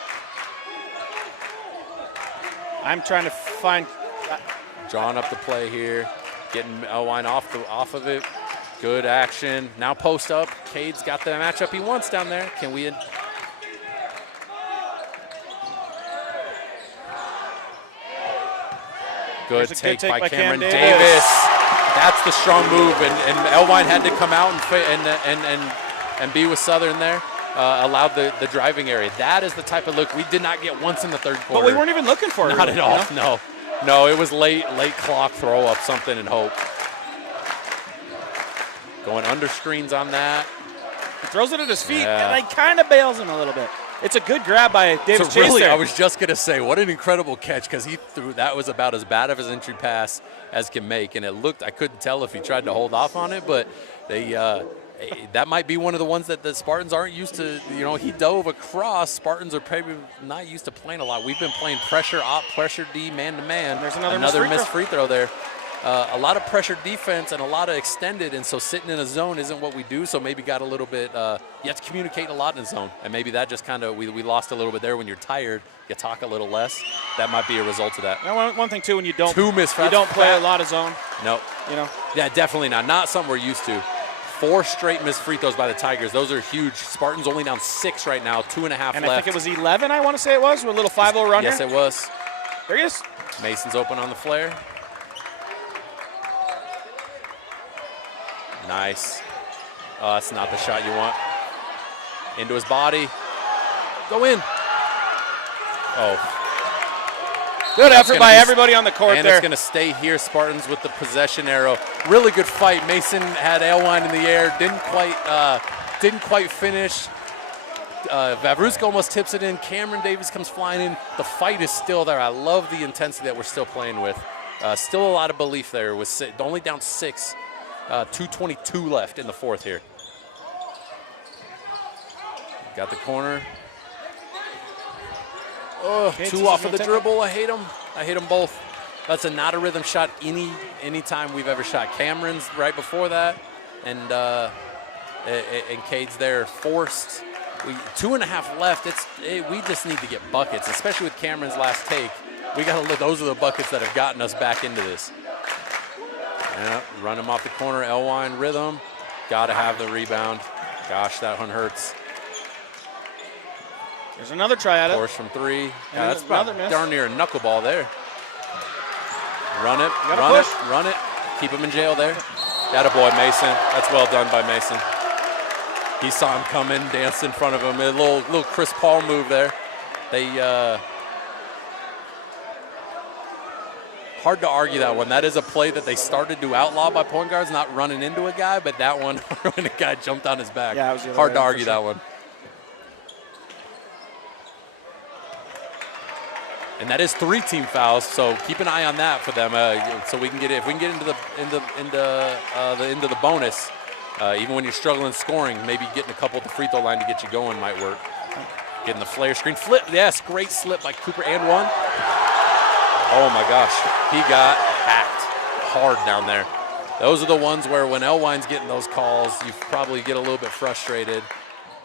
I'm trying to find. Drawing up the play here. Getting Elwine off of it. Good action. Now post up. Cade's got the matchup he wants down there. Can we? Good take by Cameron Davis. That's the strong move, and Elwine had to come out and be with Southern there. Allowed the driving area. That is the type of look we did not get once in the third quarter. But we weren't even looking for it. Not at all. You know? No, it was late clock throw up, something and hope. Going under screens on that. He throws it at his feet, and he kind of bails him a little bit. It's a good grab by Davis Chase really, there. I was just going to say, what an incredible catch, because he threw, that was about as bad of his entry pass as can make, and it looked, I couldn't tell if he tried to hold off on it, but they that might be one of the ones that the Spartans aren't used to. You know, he dove across. Spartans are probably not used to playing a lot. We've been playing pressure op, pressure D, man-to-man. There's another missed free throw there. A lot of pressure defense and a lot of extended, and so sitting in a zone isn't what we do, so maybe got a little bit, you have to communicate a lot in a zone, and maybe that just kind of, we lost a little bit there. When you're tired, you talk a little less. That might be a result of that. Now, one thing, too, when you don't play a lot of zone. No. You know? Yeah, definitely not. Not something we're used to. 4 straight missed free throws by the Tigers. Those are huge. Spartans only down 6 right now, 2.5 left. And I think it was 11, I want to say it was, with a little 5-0 run Yes, here. it was. There he is. Mason's open on the flare. Nice. That's not the shot you want. Into his body. Go in. Oh. Good effort by everybody on the court and there. It's going to stay here. Spartans with the possession arrow. Really good fight. Mason had Elwine in the air. Didn't quite finish. Vavruska almost tips it in. Cameron Davis comes flying in. The fight is still there. I love the intensity that we're still playing with. Still a lot of belief there. With only down 6. 2:22 left in the fourth here. Got the corner. Oh, two off of the dribble. I hate them. I hate them both. That's not a rhythm shot any time we've ever shot. Cameron's right before that, and Cade's there forced. 2.5 left. We just need to get buckets, especially with Cameron's last take. We got to look. Those are the buckets that have gotten us back into this. Yeah, run him off the corner. Elwine rhythm. Got to have the rebound. Gosh, that one hurts. There's another try at it. Force from three. Yeah, that's about darn near a knuckleball there. Run it, run it. Keep him in jail there. Attaboy, Mason. That's well done by Mason. He saw him coming, danced in front of him. A little Chris Paul move there. Hard to argue that one. That is a play that they started to outlaw by point guards, not running into a guy, but that one, when a guy jumped on his back. Yeah, it was the other hard way, to argue for sure. that one. And that is 3 team fouls, so keep an eye on that for them. So we can get it. If we can get into the bonus, even when you're struggling scoring, maybe getting a couple at the free throw line to get you going might work. Getting the flare screen flip. Yes, great slip by Cooper and one. Oh my gosh, he got hacked hard down there. Those are the ones where when Elwine's getting those calls, you probably get a little bit frustrated,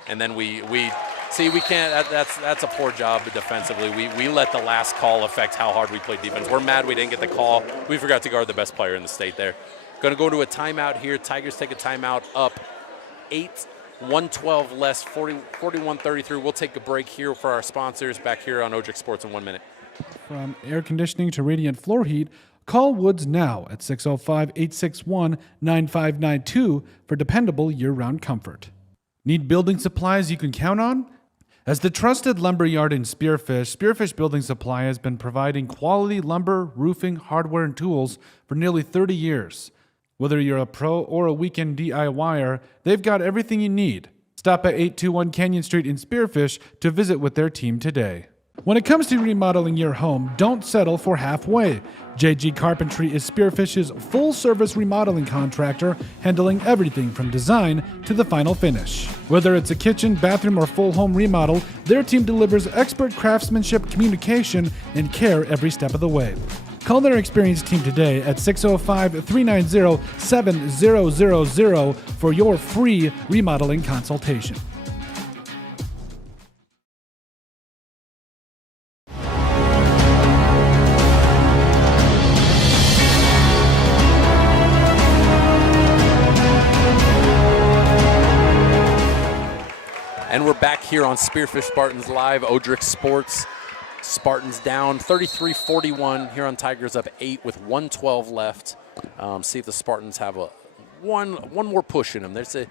and then we can't. That's a poor job defensively. We let the last call affect how hard we played defense. We're mad we didn't get the call. We forgot to guard the best player in the state there. Going to go to a timeout here. Tigers take a timeout up 8, 112 less, 41-33. We'll take a break here for our sponsors. Back here on Odrick Sports in 1 minute. From air conditioning to radiant floor heat, call Woods now at 605-861-9592 for dependable year-round comfort. Need building supplies you can count on? As the trusted lumber yard in Spearfish, Spearfish Building Supply has been providing quality lumber, roofing, hardware, and tools for nearly 30 years. Whether you're a pro or a weekend DIYer, they've got everything you need. Stop at 821 Canyon Street in Spearfish to visit with their team today. When it comes to remodeling your home, don't settle for halfway. JG Carpentry is Spearfish's full-service remodeling contractor, handling everything from design to the final finish. Whether it's a kitchen, bathroom, or full home remodel, their team delivers expert craftsmanship, communication, and care every step of the way. Call their experienced team today at 605-390-7000 for your free remodeling consultation. And we're back here on Spearfish Spartans Live, Odrick Sports. Spartans down 33-41. Huron Tigers up 8 with 112 left. See if the Spartans have one more push in them. There's 8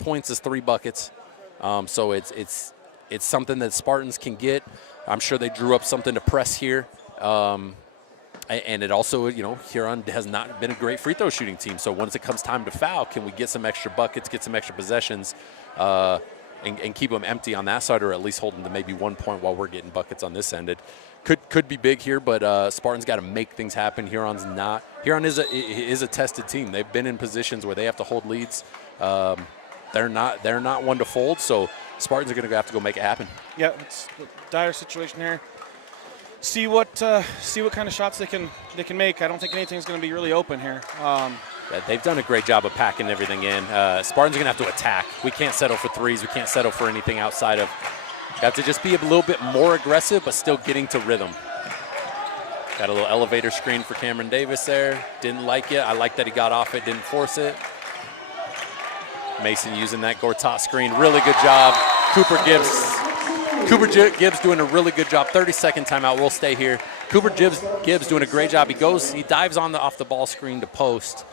points is 3 buckets. So it's something that Spartans can get. I'm sure they drew up something to press here. And it also, Huron has not been a great free throw shooting team. So once it comes time to foul, can we get some extra buckets, get some extra possessions, and keep them empty on that side, or at least hold them to maybe 1 point while we're getting buckets on this end? It could be big here, but Spartans got to make things happen. Huron's not. Huron is a tested team. They've been in positions where they have to hold leads. They're not one to fold. So Spartans are going to have to go make it happen. Yeah, it's a dire situation here. See what kind of shots they can make. I don't think anything's going to be really open here. They've done a great job of packing everything in. Spartans are going to have to attack. We can't settle for threes. We can't settle for anything outside of. We have to just be a little bit more aggressive, but still getting to rhythm. Got a little elevator screen for Cameron Davis there. Didn't like it. I like that he got off it, didn't force it. Mason using that Gortat screen. Really good job. Cooper Gibbs doing a really good job. 30-second timeout. We'll stay here. Cooper Gibbs doing a great job. He dives on the off the ball screen to post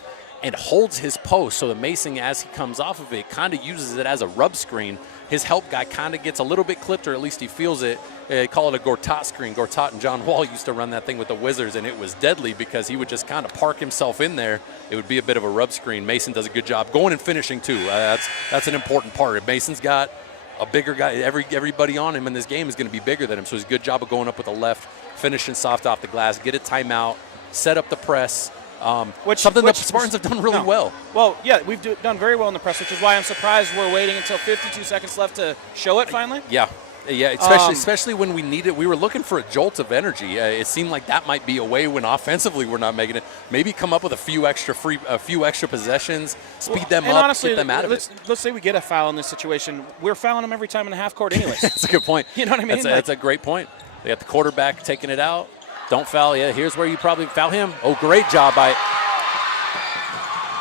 and holds his post, so the Mason, as he comes off of it, kind of uses it as a rub screen. His help guy kind of gets a little bit clipped, or at least he feels it. They call it a Gortat screen. Gortat and John Wall used to run that thing with the Wizards, and it was deadly because he would just kind of park himself in there. It would be a bit of a rub screen. Mason does a good job going and finishing too. That's an important part. If Mason's got a bigger guy, everybody on him in this game is going to be bigger than him, so he's a good job of going up with the left, finishing soft off the glass, get a timeout, set up the press, Something that the Spartans have done really well. Well, yeah, we've done very well in the press, which is why I'm surprised we're waiting until 52 seconds left to show it finally. Yeah, especially when we needed. We were looking for a jolt of energy. It seemed like that might be a way when offensively we're not making it. Maybe come up with a few extra possessions, speed them up, honestly, get them out of it. Let's say we get a foul in this situation. We're fouling them every time in the half court anyways. That's a good point. You know what I mean? That's a great point. They got the quarterback taking it out. Don't foul. Yeah, here's where you probably foul him. Oh, great job by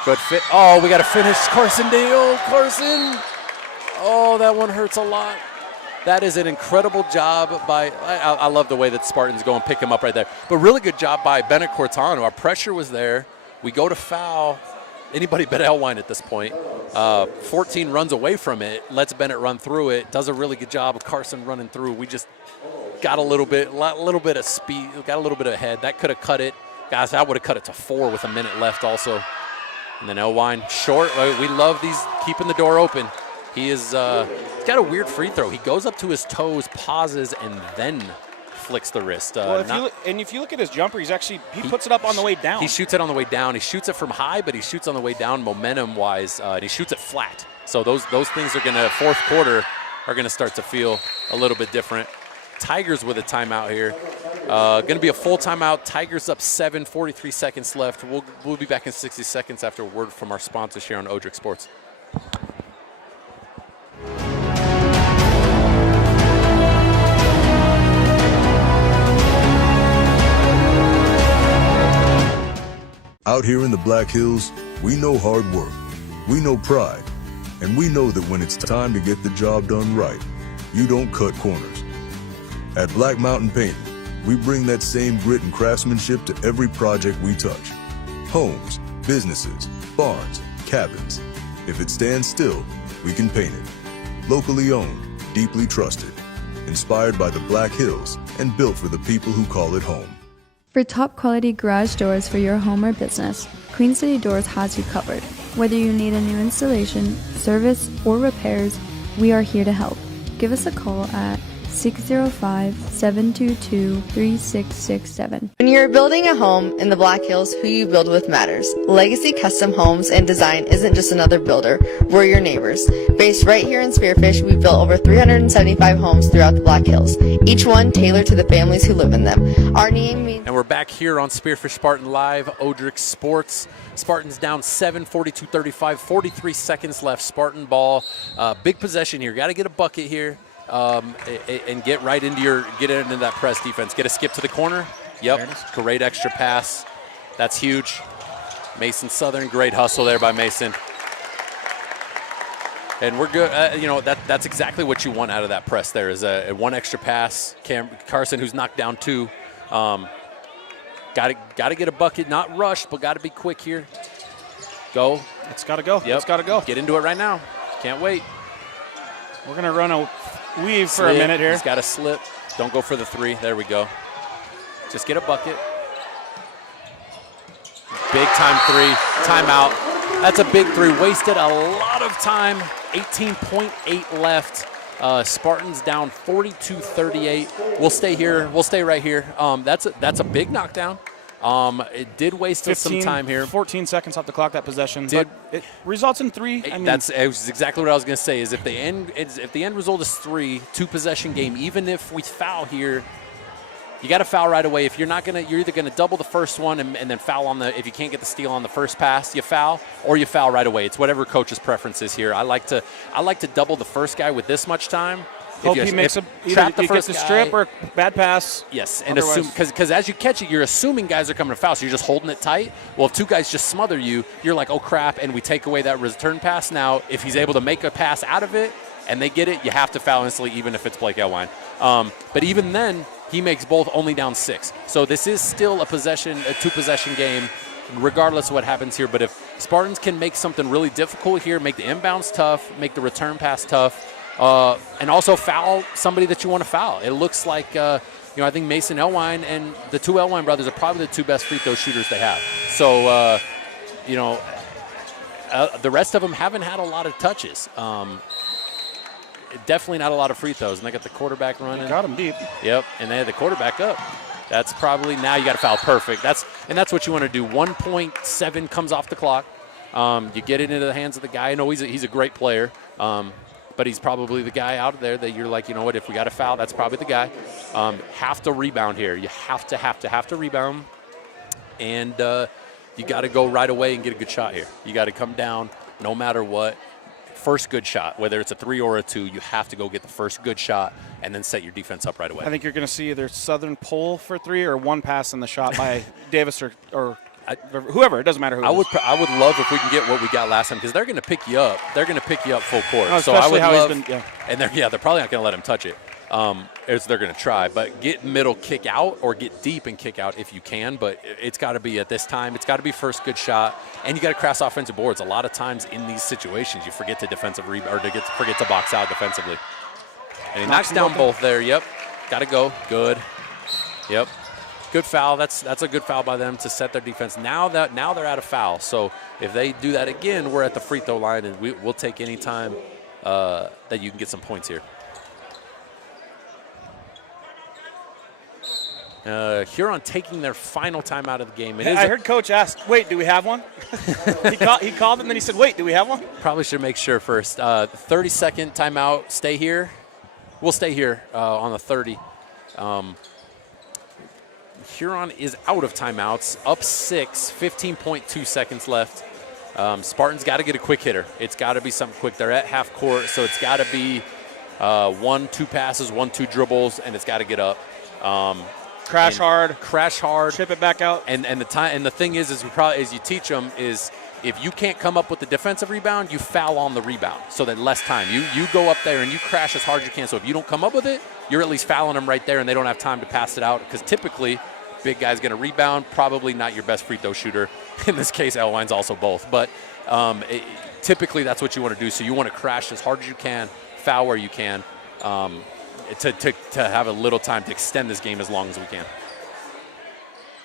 good fit. Oh, we got to finish Carson Dale. Carson. Oh, that one hurts a lot. That is an incredible job by, I love the way that Spartans go and pick him up right there. But really good job by Bennett Cortano. Our pressure was there. We go to foul. Anybody but Elwine at this point. 14 runs away from it. Lets Bennett run through it. Does a really good job of Carson running through. We just got a little bit of speed, got a little bit ahead. That could have cut it. Guys, I would have cut it to 4 with a minute left also. And then Elwine short. We love these, keeping the door open. He is, he's got a weird free throw. He goes up to his toes, pauses, and then flicks the wrist. If you look at his jumper, he puts it up on the way down. He shoots it on the way down. He shoots it from high, but he shoots on the way down momentum-wise, and he shoots it flat. So those things are going to, fourth quarter, are going to start to feel a little bit different. Tigers with a timeout here. Going to be a full timeout. Tigers up 7, 43 seconds left. We'll be back in 60 seconds after a word from our sponsors here on Odrick Sports. Out here in the Black Hills, we know hard work, we know pride, and we know that when it's time to get the job done right, you don't cut corners. At Black Mountain Painting, we bring that same grit and craftsmanship to every project we touch. Homes, businesses, barns, cabins. If it stands still, we can paint it. Locally owned, deeply trusted, inspired by the Black Hills, and built for the people who call it home. For top quality garage doors for your home or business, Queen City Doors has you covered. Whether you need a new installation, service, or repairs, we are here to help. Give us a call at 605-722-3667. When you're building a home in the Black Hills, who you build with matters. Legacy Custom Homes and Design isn't just another builder, we're your neighbors. Based right here in Spearfish, we've built over 375 homes throughout the Black Hills, each one tailored to the families who live in them. Our name means... And we're back here on Spearfish Spartan Live, Odrick Sports. Spartans down 7, 42-35, 43 seconds left, Spartan ball. Big possession here, got to get a bucket here. And get into that press defense. Get a skip to the corner. Yep, great extra pass. That's huge. Mason Southern, great hustle there by Mason. And we're good. That's exactly what you want out of that press there is a one extra pass. Carson, who's knocked down 2. Got to get a bucket, not rushed, but got to be quick here. Go. It's got to go. Yep. It's got to go. Get into it right now. Can't wait. We're going to run a weave for a minute here. He's got to slip. Don't go for the 3. There we go. Just get a bucket. Big time 3. Timeout. That's a big 3. Wasted a lot of time. 18.8 left. Spartans down 42-38. We'll stay here. We'll stay right here. That's a big knockdown. It did waste some time here. 14 seconds off the clock, that possession. But it results in 3. That's exactly what I was going to say. Is if the end result is 3, 2-possession game. Even if we foul here, you got to foul right away. If you're not gonna, you're either going to double the first one and then foul on the. If you can't get the steal on the first pass, you foul, or you foul right away. It's whatever coach's preference is here. I like to double the first guy with this much time. Hope he makes either he gets a strip or bad pass. Yes, and assume because as you catch it, you're assuming guys are coming to foul, so you're just holding it tight. Well, if 2 guys just smother you, you're like, oh crap, and we take away that return pass. Now, if he's able to make a pass out of it and they get it, you have to foul instantly, even if it's Blake Elwine. But even then, he makes both only down 6. So this is still a 2-possession game, regardless of what happens here. But if Spartans can make something really difficult here, make the inbounds tough, make the return pass tough. And also foul somebody that you want to foul. It looks like, I think Mason Elwine and the 2 Elwine brothers are probably the 2 best free throw shooters they have. So, the rest of them haven't had a lot of touches. Definitely not a lot of free throws. And they got the quarterback running. Got him deep. Yep, and they had the quarterback up. That's probably, now you got to foul perfect. That's what you want to do. 1.7 comes off the clock. You get it into the hands of the guy. I know he's a great player, but he's probably the guy out there that you're like, you know what, if we got a foul, that's probably the guy. Have to rebound here. You have to rebound. And you got to go right away and get a good shot here. You got to come down no matter what. First good shot, whether it's a 3 or a 2, you have to go get the first good shot and then set your defense up right away. I think you're going to see either Southern pull for 3 or one pass in the shot by Davis or whoever. It doesn't matter who. I would love if we can get what we got last time, because they're going to pick you up. They're going to pick you up full court. Oh, so I would love, and they're probably not going to let him touch it. They're going to try, but get middle, kick out, or get deep and kick out if you can. But it's got to be at this time. It's got to be first good shot, and you got to crash offensive boards. A lot of times in these situations, you forget to defensive rebound or forget to box out defensively. And he knocks down both there. Yep, got to go. Good. Yep, good foul. That's a good foul by them to set their defense. Now they're out of foul. So if they do that again, we're at the free throw line, and we'll take any time that you can get some points here. Huron taking their final time out of the game. I heard Coach ask, wait, do we have one? he called and then he said, wait, do we have one? Probably should make sure first. 30-second timeout. Stay here. We'll stay here on the 30. Huron is out of timeouts. Up 6, 15.2 seconds left. Spartans got to get a quick hitter. It's got to be something quick. They're at half court, so it's got to be 1-2 passes, 1-2 dribbles, and it's got to get up. Crash hard, chip it back out, and the thing is as you teach them is if you can't come up with the defensive rebound, you foul on the rebound, so that less time. You go up there and you crash as hard as you can. So if you don't come up with it, you're at least fouling them right there, and they don't have time to pass it out, because typically big guy's going to rebound. Probably not your best free throw shooter. In this case, Elwine's also both, but typically that's what you want to do. So you want to crash as hard as you can, foul where you can. To have a little time to extend this game as long as we can.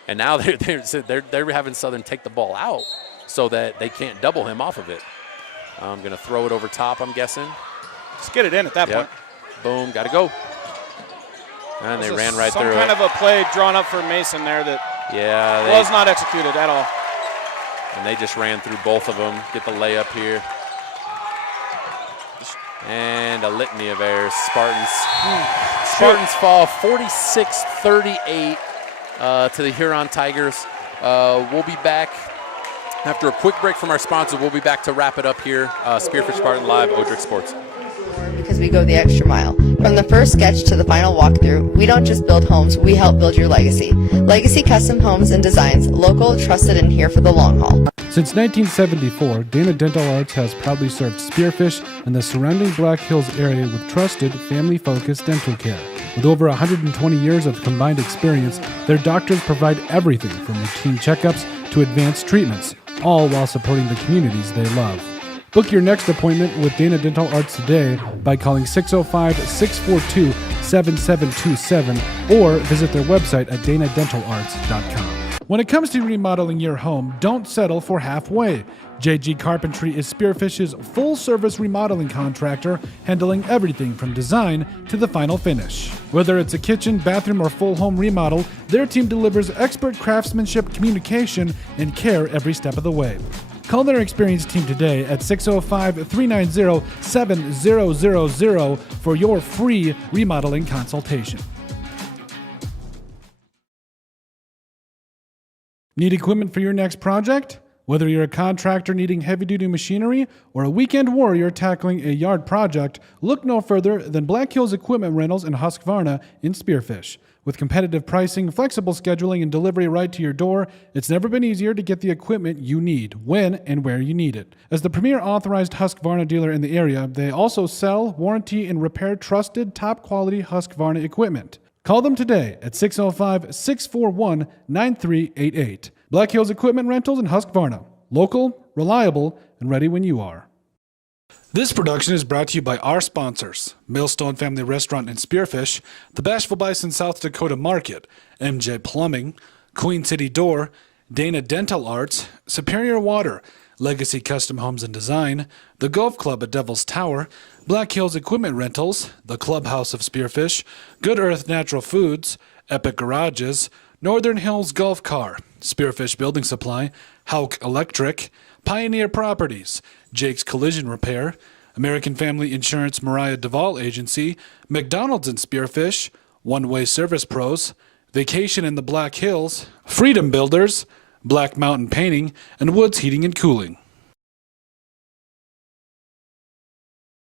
And now they're having Southern take the ball out so that they can't double him off of it. I'm going to throw it over top, I'm guessing. Just get it in at that point. Boom, got to go. And they ran right through it. Some kind of a play drawn up for Mason there that was not executed at all. And they just ran through both of them. Get the layup here. And a litany of errors. Spartans fall 46-38 to the Huron Tigers. We'll be back after a quick break from our sponsor. We'll be back to wrap it up here. Spearfish Spartan Live, Odrick Sports. Because we go the extra mile. From the first sketch to the final walkthrough, we don't just build homes, we help build your legacy. Legacy Custom Homes and Designs, local, trusted, and here for the long haul. Since 1974, Dana Dental Arts has proudly served Spearfish and the surrounding Black Hills area with trusted, family-focused dental care. With over 120 years of combined experience, their doctors provide everything from routine checkups to advanced treatments, all while supporting the communities they love. Book your next appointment with Dana Dental Arts today by calling 605-642-7727 or visit their website at danadentalarts.com. When it comes to remodeling your home, don't settle for halfway. JG Carpentry is Spearfish's full-service remodeling contractor, handling everything from design to the final finish. Whether it's a kitchen, bathroom, or full home remodel, their team delivers expert craftsmanship, communication, and care every step of the way. Call their experienced team today at 605-390-7000 for your free remodeling consultation. Need equipment for your next project? Whether you're a contractor needing heavy-duty machinery or a weekend warrior tackling a yard project, look no further than Black Hills Equipment Rentals in Husqvarna in Spearfish. With competitive pricing, flexible scheduling, and delivery right to your door, it's never been easier to get the equipment you need, when and where you need it. As the premier authorized Husqvarna dealer in the area, they also sell, warranty, and repair trusted, top-quality Husqvarna equipment. Call them today at 605-641-9388. Black Hills Equipment Rentals in Husqvarna. Local, reliable, and ready when you are. This production is brought to you by our sponsors: Millstone Family Restaurant in Spearfish, the Bashful Bison South Dakota Market, MJ Plumbing, Queen City Door, Dana Dental Arts, Superior Water, Legacy Custom Homes and Design, the Golf Club at Devil's Tower, Black Hills Equipment Rentals, the Clubhouse of Spearfish, Good Earth Natural Foods, Epic Garages, Northern Hills Golf Car, Spearfish Building Supply, Hauk Electric, Pioneer Properties, Jake's Collision Repair, American Family Insurance Mariah Duvall Agency, McDonald's and Spearfish, One Way Service Pros, Vacation in the Black Hills, Freedom Builders, Black Mountain Painting, and Woods Heating and Cooling.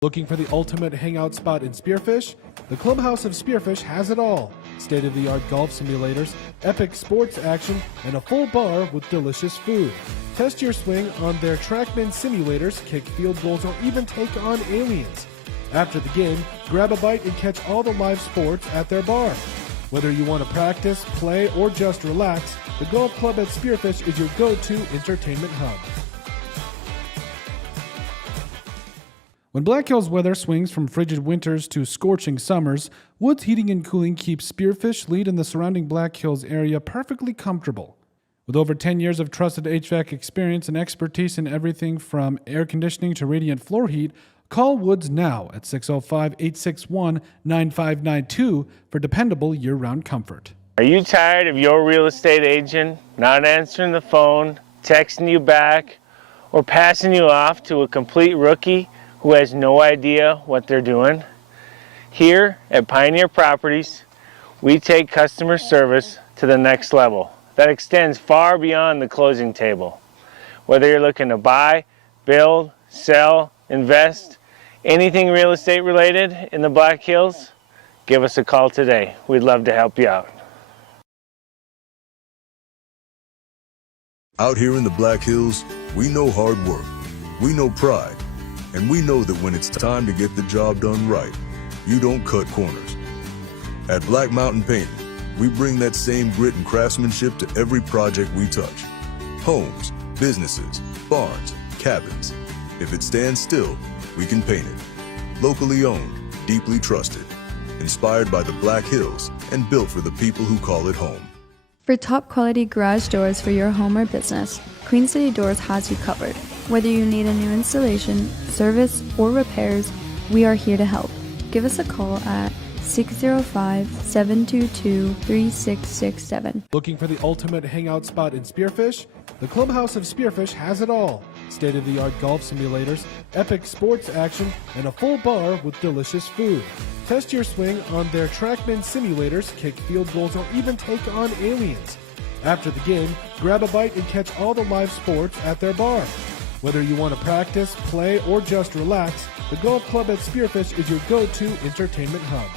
Looking for the ultimate hangout spot in Spearfish? The Clubhouse of Spearfish has it all. State-of-the-art golf simulators, epic sports action, and a full bar with delicious food. Test your swing on their TrackMan simulators, kick field goals, or even take on aliens. After the game, grab a bite and catch all the live sports at their bar. Whether you want to practice, play, or just relax, the Golf Club at Spearfish is your go-to entertainment hub. When Black Hills weather swings from frigid winters to scorching summers, Woods Heating and Cooling keeps Spearfish Lead and the surrounding Black Hills area perfectly comfortable. With over 10 years of trusted HVAC experience and expertise in everything from air conditioning to radiant floor heat, call Woods now at 605-861-9592 for dependable year-round comfort. Are you tired of your real estate agent not answering the phone, texting you back, or passing you off to a complete rookie who has no idea what they're doing? Here at Pioneer Properties, we take customer service to the next level that extends far beyond the closing table. Whether you're looking to buy, build, sell, invest, anything real estate related in the Black Hills, give us a call today. We'd love to help you out. Out here in the Black Hills, we know hard work, we know pride, and we know that when it's time to get the job done right, you don't cut corners. At Black Mountain Painting, we bring that same grit and craftsmanship to every project we touch. Homes, businesses, barns, cabins. If it stands still, we can paint it. Locally owned, deeply trusted, inspired by the Black Hills, and built for the people who call it home. For top quality garage doors for your home or business, Queen City Doors has you covered. Whether you need a new installation, service, or repairs, we are here to help. Give us a call at 605-722-3667. Looking for the ultimate hangout spot in Spearfish? The Clubhouse of Spearfish has it all. State-of-the-art golf simulators, epic sports action, and a full bar with delicious food. Test your swing on their TrackMan simulators, kick field goals, or even take on aliens. After the game, grab a bite and catch all the live sports at their bar. Whether you want to practice, play, or just relax, the Golf Club at Spearfish is your go-to entertainment hub.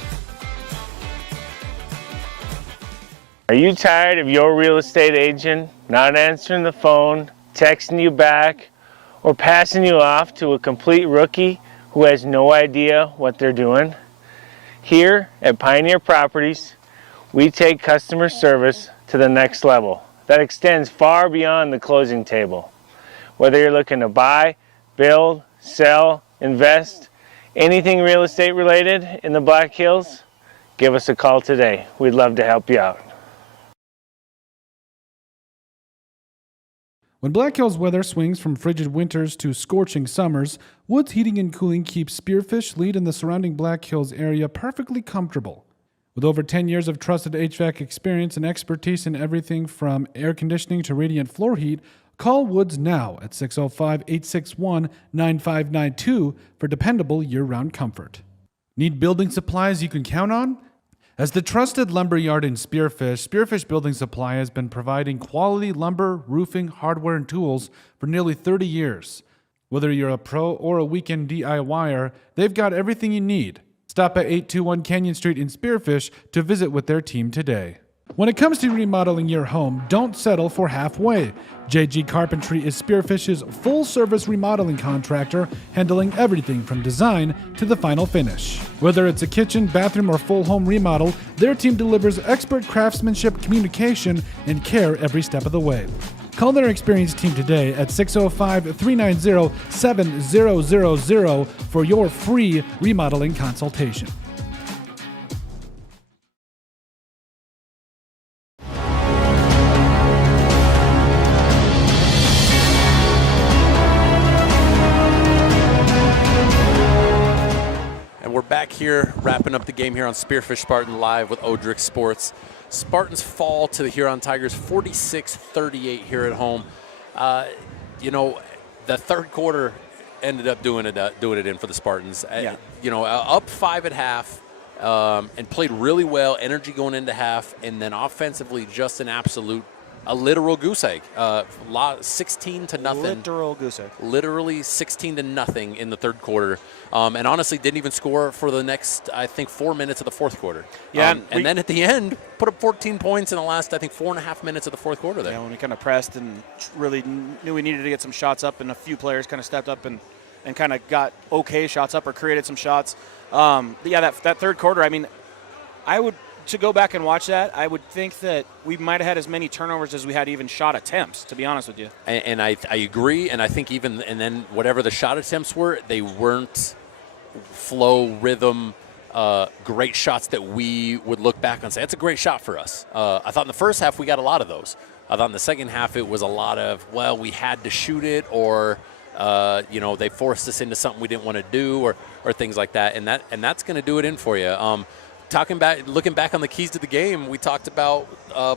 Are you tired of your real estate agent not answering the phone, texting you back, or passing you off to a complete rookie who has no idea what they're doing? Here at Pioneer Properties, we take customer service to the next level that extends far beyond the closing table. Whether you're looking to buy, build, sell, invest, anything real estate related in the Black Hills, give us a call today. We'd love to help you out. When Black Hills weather swings from frigid winters to scorching summers, Woods Heating and Cooling keeps Spearfish Lead and the surrounding Black Hills area perfectly comfortable. With over 10 years of trusted HVAC experience and expertise in everything from air conditioning to radiant floor heat, call Woods now at 605-861-9592 for dependable year-round comfort. Need building supplies you can count on? As the trusted lumber yard in Spearfish, Spearfish Building Supply has been providing quality lumber, roofing, hardware, and tools for nearly 30 years. Whether you're a pro or a weekend DIYer, they've got everything you need. Stop at 821 Canyon Street in Spearfish to visit with their team today. When it comes to remodeling your home, don't settle for halfway. JG Carpentry is Spearfish's full-service remodeling contractor, handling everything from design to the final finish. Whether it's a kitchen, bathroom, or full home remodel, their team delivers expert craftsmanship, communication, and care every step of the way. Call their experienced team today at 605-390-7000 for your free remodeling consultation. And we're back here wrapping up the game here on Spearfish Spartan Live with Odrick Sports. Spartans fall to the Huron Tigers 46-38 here at home. The third quarter ended up doing it in for the Spartans. Up 5 at half, and played really well. Energy going into half, and then offensively, just a literal goose egg. 16 to nothing. Literal goose egg. Literally 16 to nothing in the third quarter, and honestly didn't even score for the next, I think, 4 minutes of the fourth quarter. Yeah, and then at the end, put up 14 points in the last, I think, 4.5 minutes of the fourth quarter there. Yeah, when we kind of pressed and really knew we needed to get some shots up, and a few players kind of stepped up and kind of got okay shots up or created some shots. That third quarter, I mean, to go back and watch that, I would think that we might have had as many turnovers as we had even shot attempts, to be honest with you. And I agree, and I think then whatever the shot attempts were, they weren't flow, rhythm, great shots that we would look back and say, that's a great shot for us. I thought in the first half we got a lot of those. I thought in the second half it was a lot of, well, we had to shoot it, or they forced us into something we didn't want to do, or things like that, and that's going to do it in for you. Looking back on the keys to the game, we talked about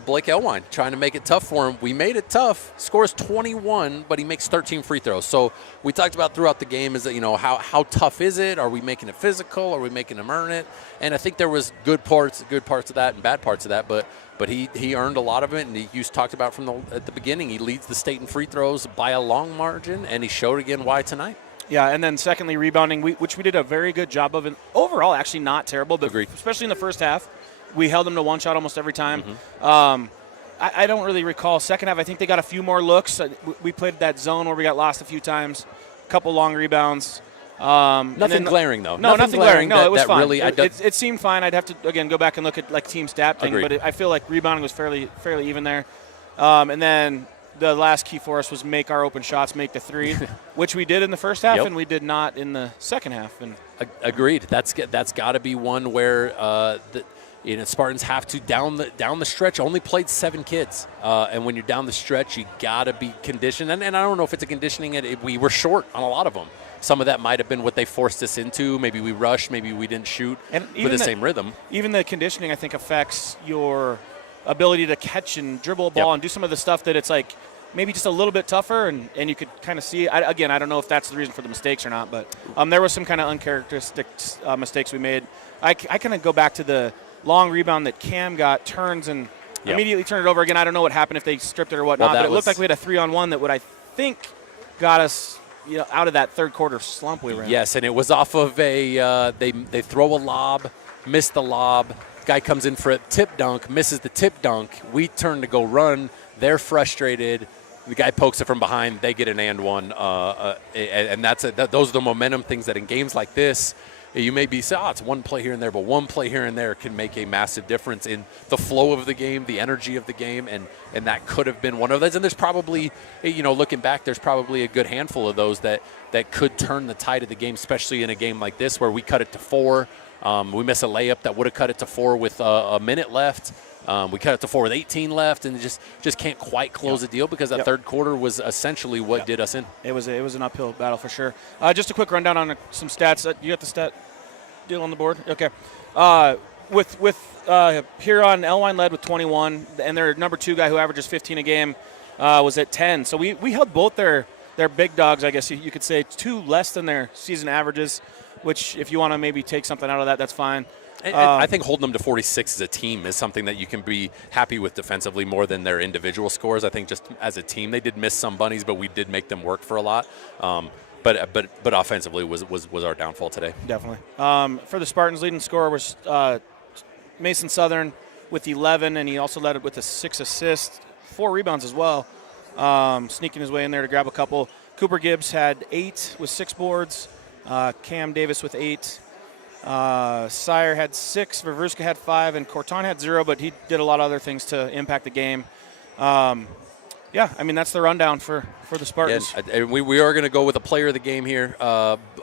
Blake Elwine trying to make it tough for him. We made it tough. Scores 21, but he makes 13 free throws. So we talked about throughout the game is that, how tough is it? Are we making it physical? Are we making him earn it? And I think there was good parts of that and bad parts of that, but he earned a lot of it, and you talked about at the beginning, he leads the state in free throws by a long margin, and he showed again why tonight. Yeah, and then secondly, rebounding, which we did a very good job of. And overall, actually not terrible, but Agreed. Especially in the first half, we held them to one shot almost every time. Mm-hmm. I don't really recall second half. I think they got a few more looks. We played that zone where we got lost a few times, a couple long rebounds. Nothing glaring, though. No, nothing glaring. No, it was fine. Really, it seemed fine. I'd have to, again, go back and look at like team stat thing, Agreed. but I feel like rebounding was fairly even there. And then the last key for us was make our open shots, make the three, which we did in the first half, and we did not in the second half. And agreed. That's got to be one where Spartans have to down the stretch. Only played 7 kids, and when you're down the stretch, you got to be conditioned. And I don't know if it's a conditioning. We were short on a lot of them. Some of that might have been what they forced us into. Maybe we rushed. Maybe we didn't shoot with the same rhythm. Even the conditioning, I think, affects your ability to catch and dribble a ball and do some of the stuff that it's like maybe just a little bit tougher, and you could kind of see. I don't know if that's the reason for the mistakes or not, but there was some kind of uncharacteristic mistakes we made. I kind of go back to the long rebound that Cam got, turns and immediately turned it over again. I don't know what happened, if they stripped it or whatnot, but it looked like we had a 3-on-1 that would, I think, got us out of that third quarter slump we were in. Yes, and it was off of they throw a lob, miss the lob. Guy comes in for a tip dunk, misses the tip dunk. We turn to go run. They're frustrated. The guy pokes it from behind. They get an and one. And those are the momentum things that in games like this, you may be saying, it's one play here and there, but one play here and there can make a massive difference in the flow of the game, the energy of the game, and that could have been one of those. And there's probably, looking back, there's probably a good handful of those that could turn the tide of the game, especially in a game like this where we cut it to 4. We miss a layup that would have cut it to 4 with a minute left. We cut it to 4 with 18 left, and just can't quite close the deal because that third quarter was essentially what did us in. It was an uphill battle for sure. Just a quick rundown on some stats. You got the stat deal on the board? Okay. With Huron, Elwine led with 21, and their number 2 guy who averages 15 a game was at 10. So we held both their big dogs, I guess you could say, 2 less than their season averages, which if you want to maybe take something out of that, that's fine. And I think holding them to 46 as a team is something that you can be happy with defensively more than their individual scores. I think just as a team, they did miss some bunnies, but we did make them work for a lot. But offensively was our downfall today. Definitely. For the Spartans, leading scorer was Mason Southern with 11, and he also led it with 6 assists, 4 rebounds as well, sneaking his way in there to grab a couple. Cooper Gibbs had 8 with 6 boards. Cam Davis with 8. Sire had 6. Vervuska had 5. And Corton had 0, but he did a lot of other things to impact the game. That's the rundown for the Spartans. And we are going to go with a player of the game here.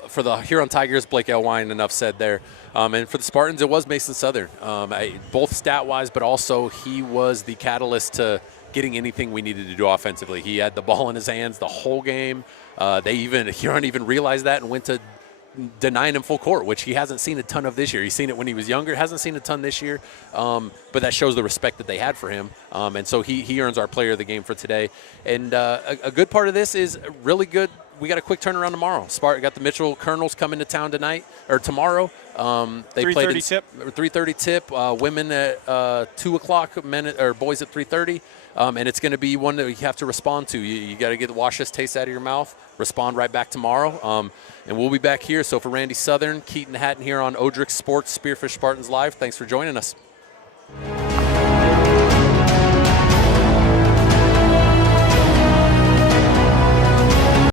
For the Huron Tigers, Blake Elwine, enough said there. And for the Spartans, it was Mason Southern, both stat-wise, but also he was the catalyst to getting anything we needed to do offensively. He had the ball in his hands the whole game. Huron even realized that and went to denying him full court, which he hasn't seen a ton of this year. He's seen it when he was younger, hasn't seen a ton this year, but that shows the respect that they had for him. And so he earns our player of the game for today. And a good part of this is really good. We got a quick turnaround tomorrow. Got the Mitchell Colonels coming to town tomorrow. They 3:30 tip. 3:30 tip. Women at 2 o'clock. Men or boys at 3:30. And it's going to be one that you have to respond to. You got to wash this taste out of your mouth. Respond right back tomorrow. And we'll be back here. So for Randy Southern, Keaton Hatton here on Odrick Sports Spearfish Spartans Live. Thanks for joining us.